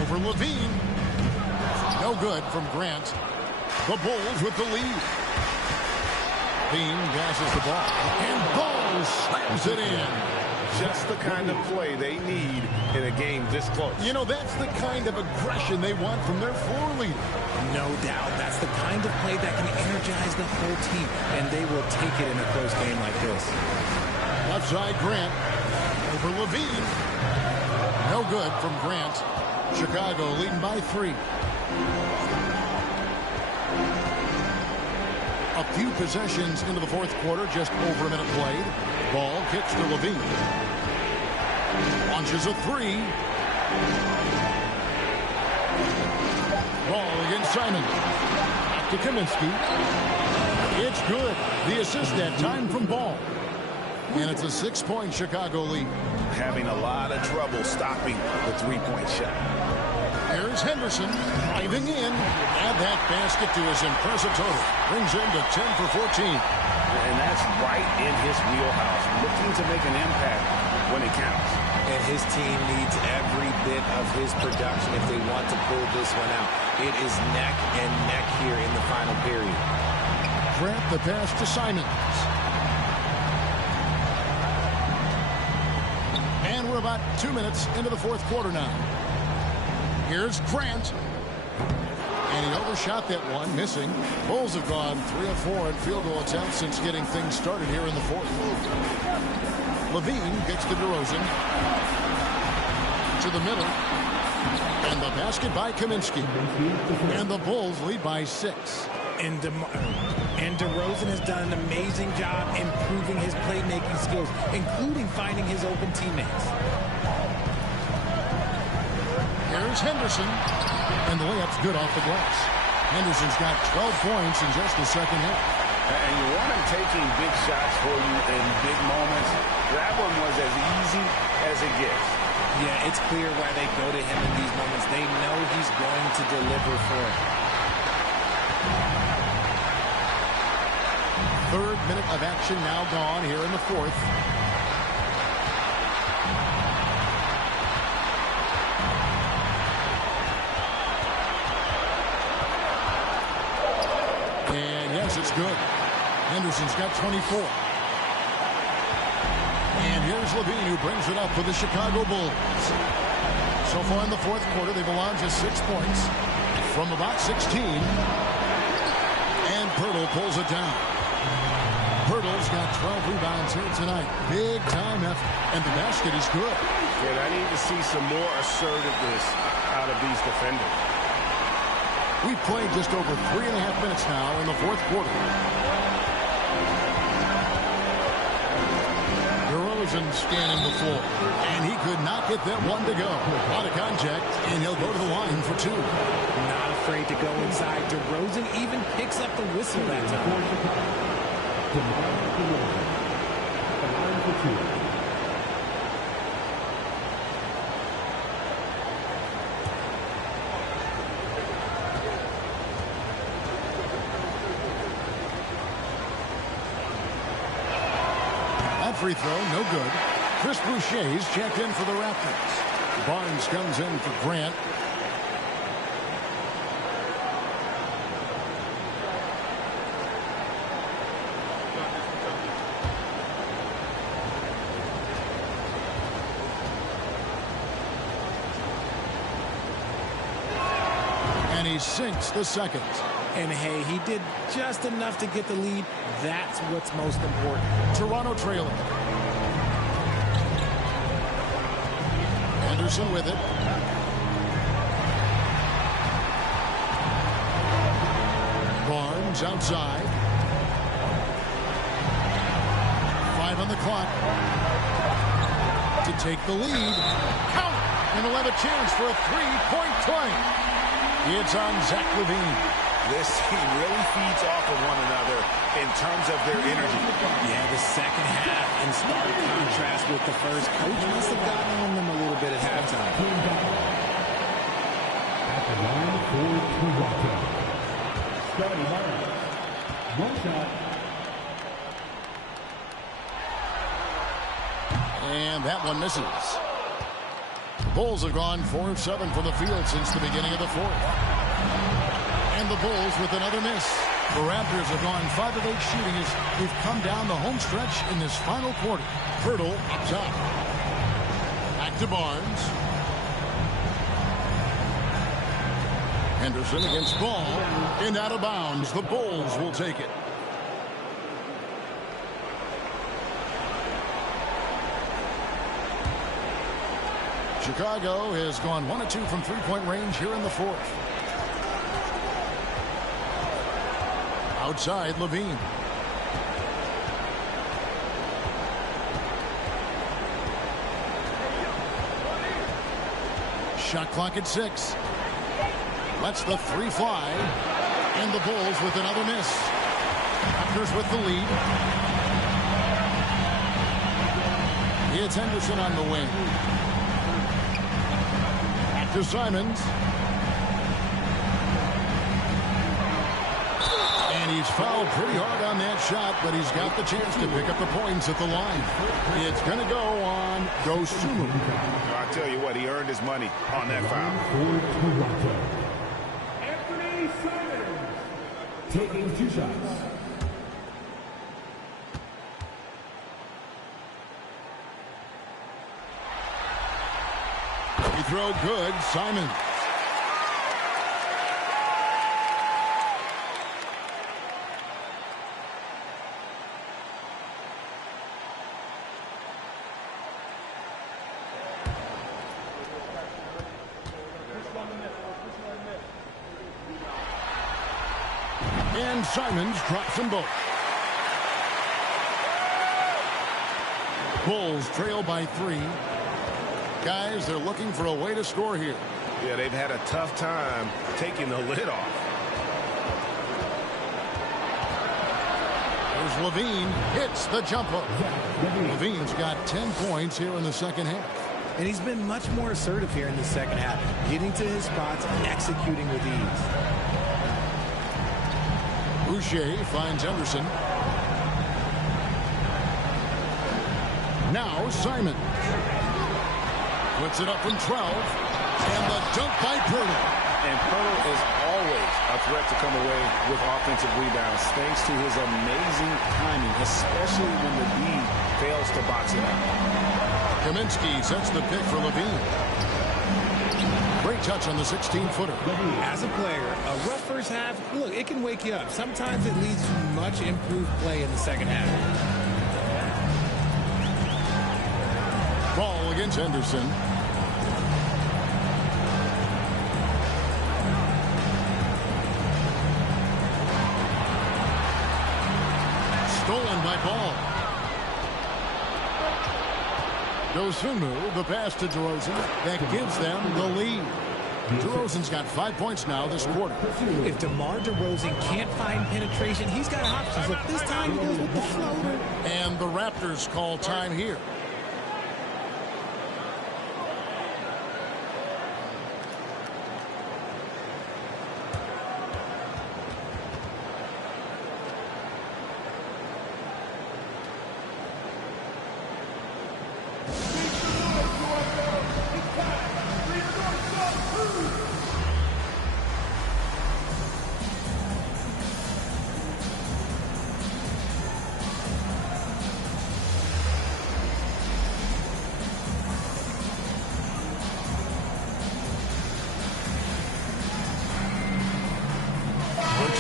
Over Levine. No good from Grant. The Bulls with the lead. Levine passes the ball. And Bulls slams it in. Just the kind of play they need in a game this close. You know, that's the kind of aggression they want from their floor leader. No doubt. That's the kind of play that can energize the whole team, and they will take it in a close game like this. Left side, Grant. Over Levine. No good from Grant. Chicago leading by 3. A few possessions into the fourth quarter, just over a minute played. Ball kicks to Levine. Launches a 3. Ball against Simon. Back to Kaminsky. It's good. The assist that time from Ball. And it's a 6-point Chicago lead. Having a lot of trouble stopping the 3-point shot. Here's Henderson driving in. Add that basket to his impressive total. Brings him to 10 for 14. And that's right in his wheelhouse. Looking to make an impact when it counts. And his team needs every bit of his production if they want to pull this one out. It is neck and neck here in the final period. Grant the pass to Simons. And we're about 2 minutes into the fourth quarter now. Here's Grant. And he overshot that one, missing. Bulls have gone 3 of 4 in field goal attempts since getting things started here in the fourth. Levine gets to DeRozan. to the middle. And the basket by Kaminsky. And the Bulls lead by 6. And DeRozan has done an amazing job improving his playmaking skills, including finding his open teammates. Here's Henderson. And the layup's good off the glass. Henderson's got 12 points in just the second half. And you want him taking big shots for you in big moments. That one was as easy as it gets. Yeah, it's clear why they go to him in these moments. They know he's going to deliver for them. Third minute of action now gone here in the fourth. And yes, it's good. Henderson's got 24. And here's Levine, who brings it up for the Chicago Bulls. So far in the fourth quarter, they've allowed just 6 points from about 16. And Pirtle pulls it down. Pirtle's got 12 rebounds here tonight. Big time effort. And the basket is good. And I need to see some more assertiveness out of these defenders. We've played just over 3.5 minutes now in the fourth quarter. DeRozan scanning the floor. And he could not get that one to go. Out of contact, and he'll go to the line for 2. Not afraid to go inside. DeRozan even picks up the whistle that time. The line for 2. Free throw, no good. Chris Boucher's checked in for the Raptors. Barnes comes in for Grant. And he sinks the second. And hey, he did just enough to get the lead. That's what's most important. Toronto trailing. Henderson with it. Barnes outside. 5 on the clock. To take the lead. Count! And he'll have a chance for a 3-point play. It's on Zach LaVine. This team really feeds off of one another in terms of their energy. Yeah, the second half in stark contrast with the first. Coach must have gotten on them a little bit at halftime. At the line for Toronto. Starting lineup. One shot. And that one misses. Bulls have gone 4 of 7 from the field since the beginning of the fourth. And the Bulls with another miss. The Raptors have gone 5 of 8 shooting as we've come down the home stretch in this final quarter. Pirtle up top. Back to Barnes. Henderson against Ball. And out of bounds. The Bulls will take it. Chicago has gone 1 of 2 from 3-point range here in the fourth. Outside, LaVine. Shot clock at 6. Lets the 3 fly. And the Bulls with another miss. Raptors with the lead. It's Henderson on the wing. Back to Simons. And he's fouled pretty hard on that shot, but he's got the chance to pick up the points at the line. It's going to go on Dosunmu. I tell you what, he earned his money on that foul. Anthony Simons taking 2 shots. Free throw good, Simons. And Simons drops them both. Bulls trail by 3. Guys, they're looking for a way to score here. Yeah, they've had a tough time taking the lid off. Here's Levine, hits the jumper. Levine's got 10 points here in the second half. And he's been much more assertive here in the second half, getting to his spots and executing with ease. Boucher finds Henderson. Now Simon. Puts it up from 12. And the dunk by Pirtle. And Pirtle is always a threat to come away with offensive rebounds thanks to his amazing timing, especially when the D fails to box him out. Kaminsky sets the pick for Levine. Great touch on the 16-footer. As a player, a rough first half, look, it can wake you up. Sometimes it leads to much improved play in the second half. Ball against Henderson. Stolen by Ball. Dosunmu, the pass to DeRozan. That gives them the lead. DeRozan's got 5 points now this quarter. If DeMar DeRozan can't find penetration, he's got options. Look, this time he goes with the floater. And the Raptors call time here.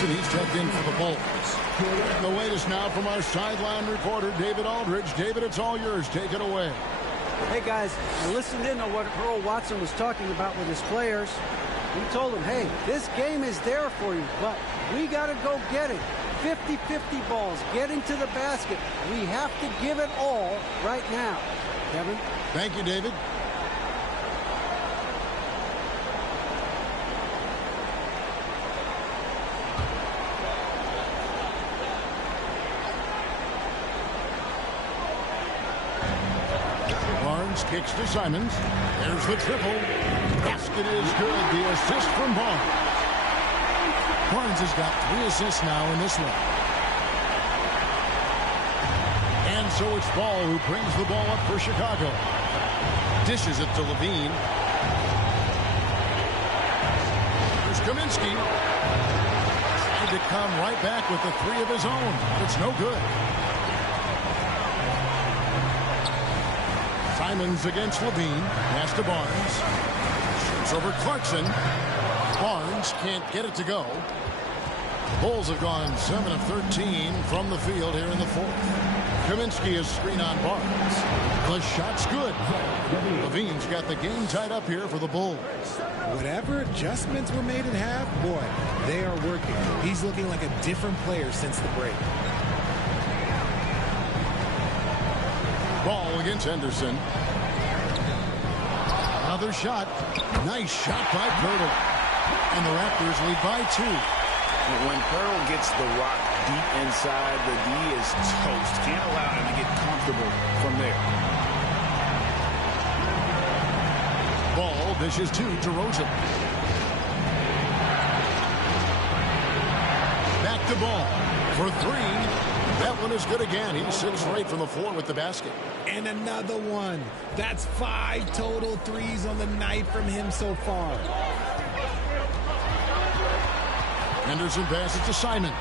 He's checked in for the Bulls. The latest now from our sideline reporter, David Aldridge. David, it's all yours. Take it away. Hey, guys, I listened in on what Earl Watson was talking about with his players. He told them, hey, this game is there for you, but we got to go get it. 50-50 balls, getting to the basket. We have to give it all right now. Kevin? Thank you, David. Kicks to Simons. There's the triple. Basket is good. The assist from Barnes. Barnes has got 3 assists now in this one. And so it's Ball who brings the ball up for Chicago. Dishes it to Levine. Here's Kaminsky. Tried to come right back with the 3 of his own. It's no good. Simons against Levine. Pass to Barnes. Shoots over Clarkson. Barnes can't get it to go. Bulls have gone 7 of 13 from the field here in the fourth. Kaminsky is screen on Barnes. The shot's good. Levine's got the game tied up here for the Bulls. Whatever adjustments were made at half, boy, they are working. He's looking like a different player since the break. Ball against Henderson. Another shot. Nice shot by Pirtle. And the Raptors lead by 2. When Pirtle gets the rock deep inside, the D is toast. Can't allow him to get comfortable from there. Ball dishes to DeRozan. Back to Ball for 3. That one is good again. He's 6 straight from the floor with the basket. And another one. That's 5 total threes on the night from him so far. Henderson passes to Simons.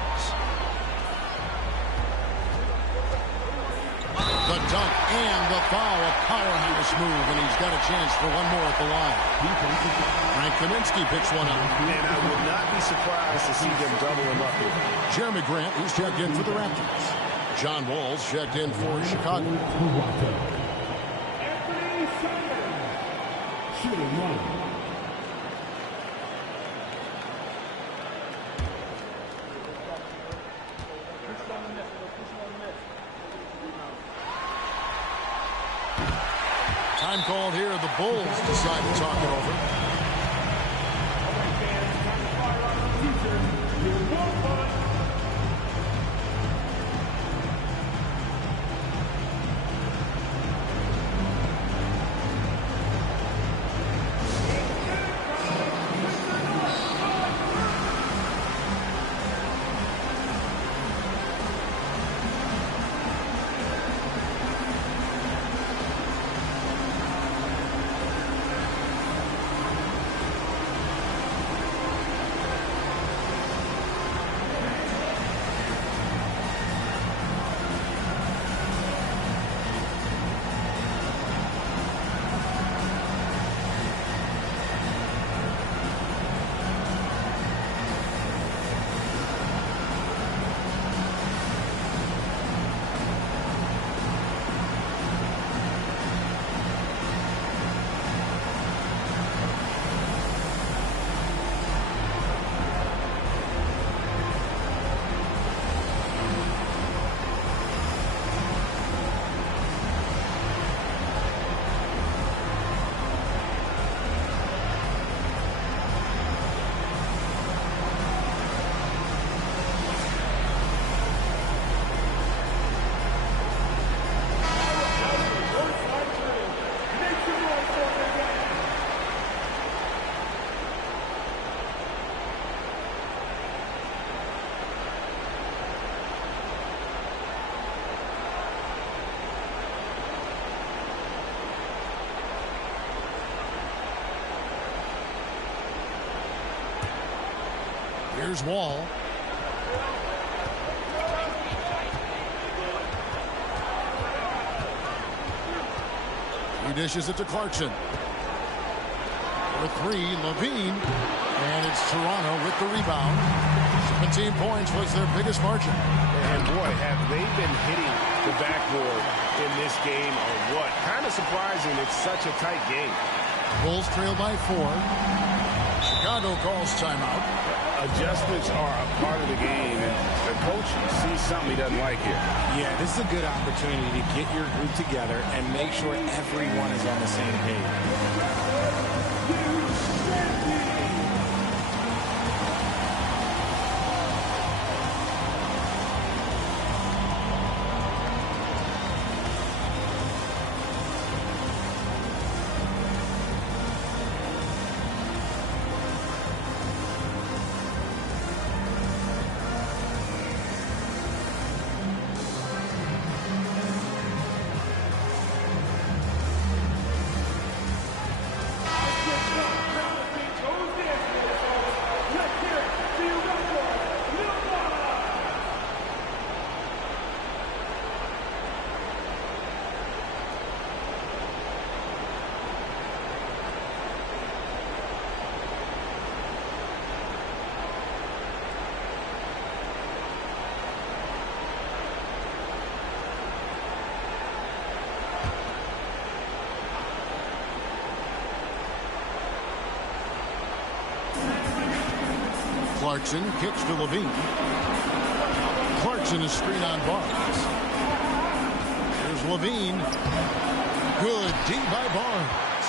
The dunk and the foul. A powerhouse move, and he's got a chance for one more at the line. Frank Kaminsky picks one up. And I would not be surprised to see them double him up here. Jeremy Grant, he's checked in for the Raptors. John Wall's checked in for Chicago. Shooting 1. Time called here. The Bulls decide to talk it over. Here's Wall. He dishes it to Clarkson. For three, Levine. And it's Toronto with the rebound. 17 points was their biggest margin. And boy, have they been hitting the backboard in this game or what? Kind of surprising it's such a tight game. Bulls trail by 4. Chicago calls timeout. Adjustments are a part of the game, and the coach sees something he doesn't like here. Yeah, this is a good opportunity to get your group together and make sure everyone is on the same page. Clarkson kicks to Levine. Clarkson is screen on Barnes. Here's Levine. Good D by Barnes.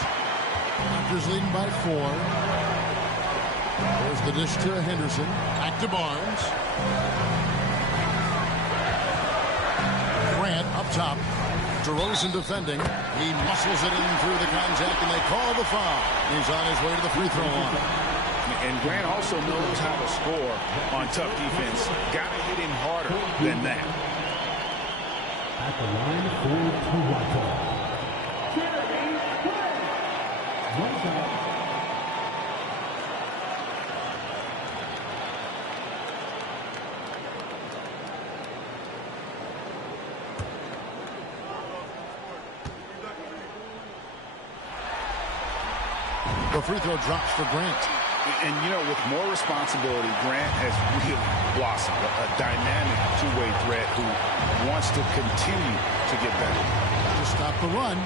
Raptors leading by 4. There's the dish to Henderson. Back to Barnes. Grant up top. DeRozan defending. He muscles it in through the contact, and they call the foul. He's on his way to the free throw line. And Grant also knows how to score on tough defense. Got to hit him harder than that. At the line for Toronto, one shot. The free throw drops for Grant. And, you know, with more responsibility, Grant has really blossomed. A dynamic two-way threat who wants to continue to get better. To stop the run.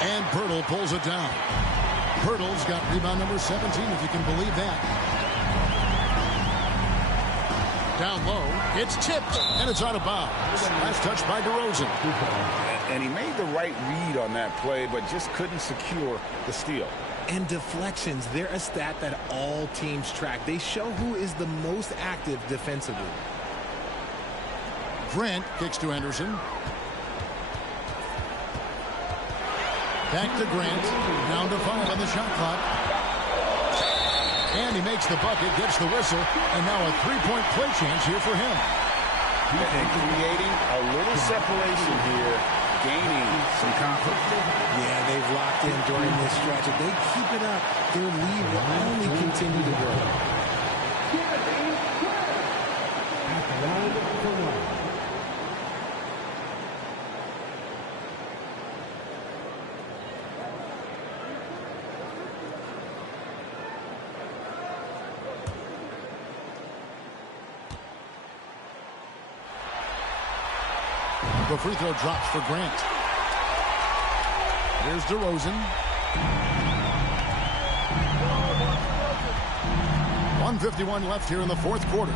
And Pirtle pulls it down. Pirtle's got rebound number 17, if you can believe that. Down low, it's tipped, and it's out of bounds. Last touch by DeRozan. And he made the right read on that play, but just couldn't secure the steal. And deflections, they're a stat that all teams track. They show who is the most active defensively. Grant kicks to Henderson. Back to Grant. Down to 5 on the shot clock. And he makes the bucket, gets the whistle, and now a three-point play chance here for him. And creating a little separation here, gaining some confidence. Yeah, they've locked in during this stretch. If they keep it up, their lead will only continue to grow. At the line for one. The free throw drops for Grant. Here's DeRozan. 1:51 left here in the fourth quarter.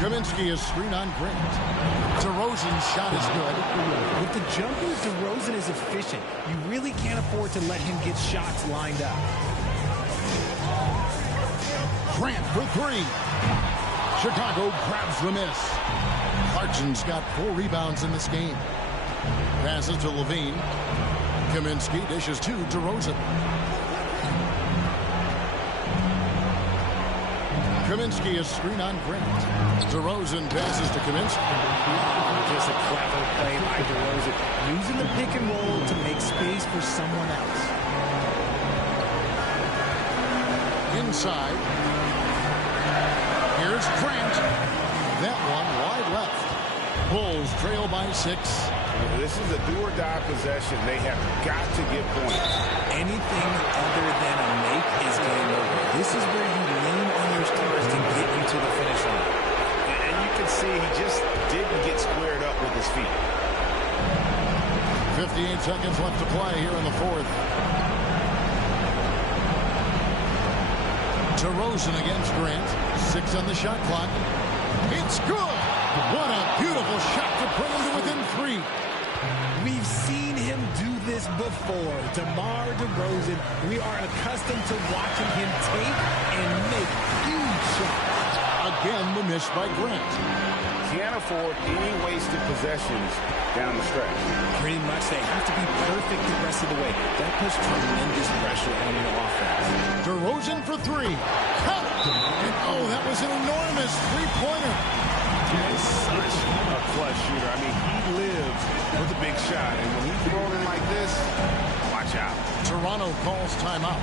Kaminsky is screen on Grant. DeRozan's shot is good. With the jumpers, DeRozan is efficient. You really can't afford to let him get shots lined up. Grant for three. Chicago grabs the miss. Clarkson's got 4 rebounds in this game. Passes to Levine. Kaminsky dishes to DeRozan. Kaminsky is screen on Grant. DeRozan passes to Kaminsky. Just a clever play by DeRozan, using the pick and roll to make space for someone else. Inside. Here's Grant. That one wide left. Bulls trail by 6. This is a do-or-die possession. They have got to get points. Anything other than a make is game over. This is where you lean on your stars to get you to the finish line. And you can see he just didn't get squared up with his feet. 58 seconds left to play here in the fourth. DeRozan against Grant. 6 on the shot clock. It's good. What a beautiful shot to bring him to within 3. We've seen him do this before. DeMar DeRozan, we are accustomed to watching him take and make huge shots. Again, the miss by Grant. Can't afford any wasted possessions down the stretch. Pretty much they have to be perfect the rest of the way. That puts tremendous pressure on your offense. DeRozan for 3. Cut! And oh, that was an enormous three-pointer. He's such a clutch shooter. I mean, he lives with a big shot. And when he's rolling like this, watch out. Toronto calls timeout.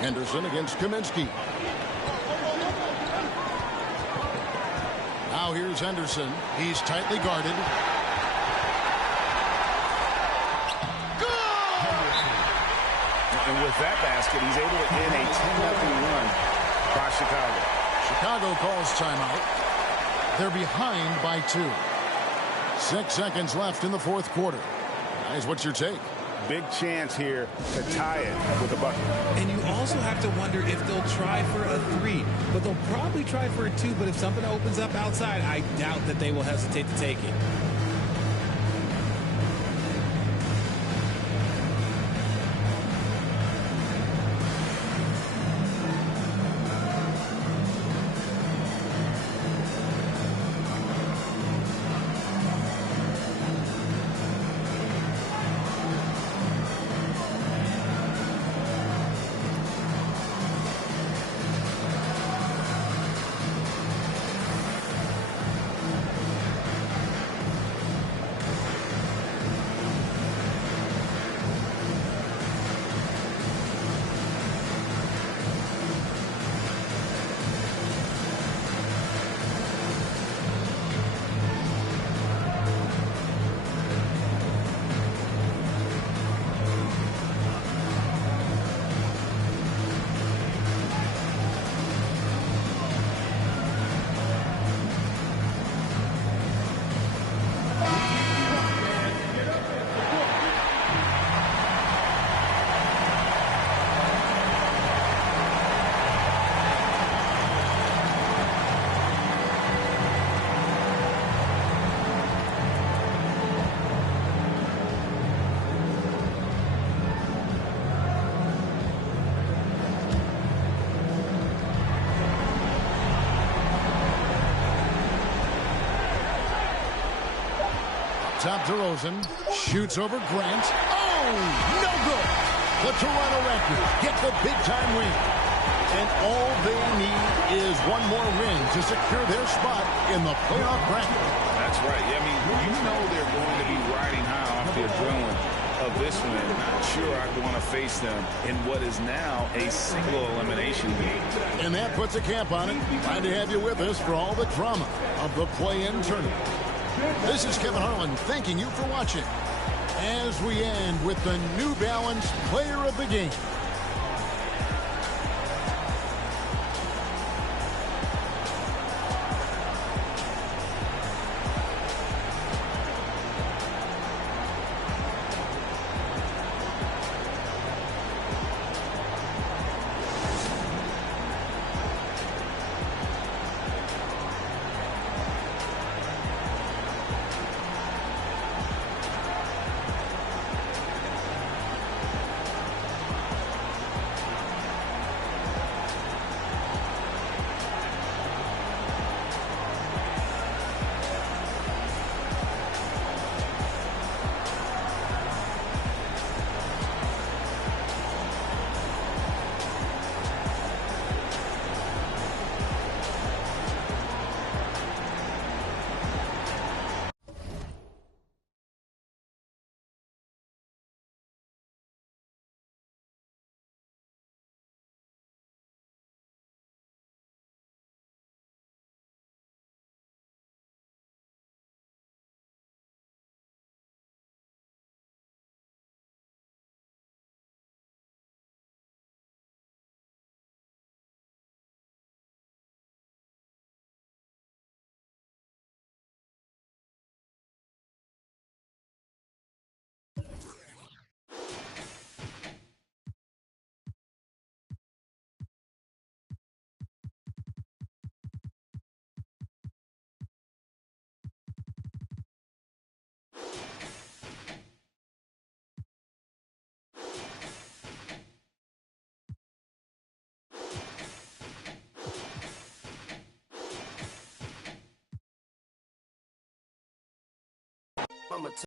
Henderson against Kaminsky. Now here's Henderson. He's tightly guarded. And with that basket, he's able to end a 10-0 run by Chicago. Chicago calls timeout. They're behind by 2. 6 seconds left in the fourth quarter. Guys, what's your take? Big chance here to tie it with a bucket. And you also have to wonder if they'll try for a 3. But they'll probably try for a 2. But if something opens up outside, I doubt that they will hesitate to take it. Top DeRozan shoots over Grant. Oh, no good. The Toronto Raptors get the big-time win. And all they need is one more win to secure their spot in the playoff bracket. That's right. I mean, you know they're going to be riding high off the adrenaline of this win. Not sure I'd want to face them in what is now a single elimination game. And that puts a cap on it. Glad to have you with us for all the drama of the play-in tournament. This is Kevin Harlan thanking you for watching as we end with the New Balance Player of the Game. Mama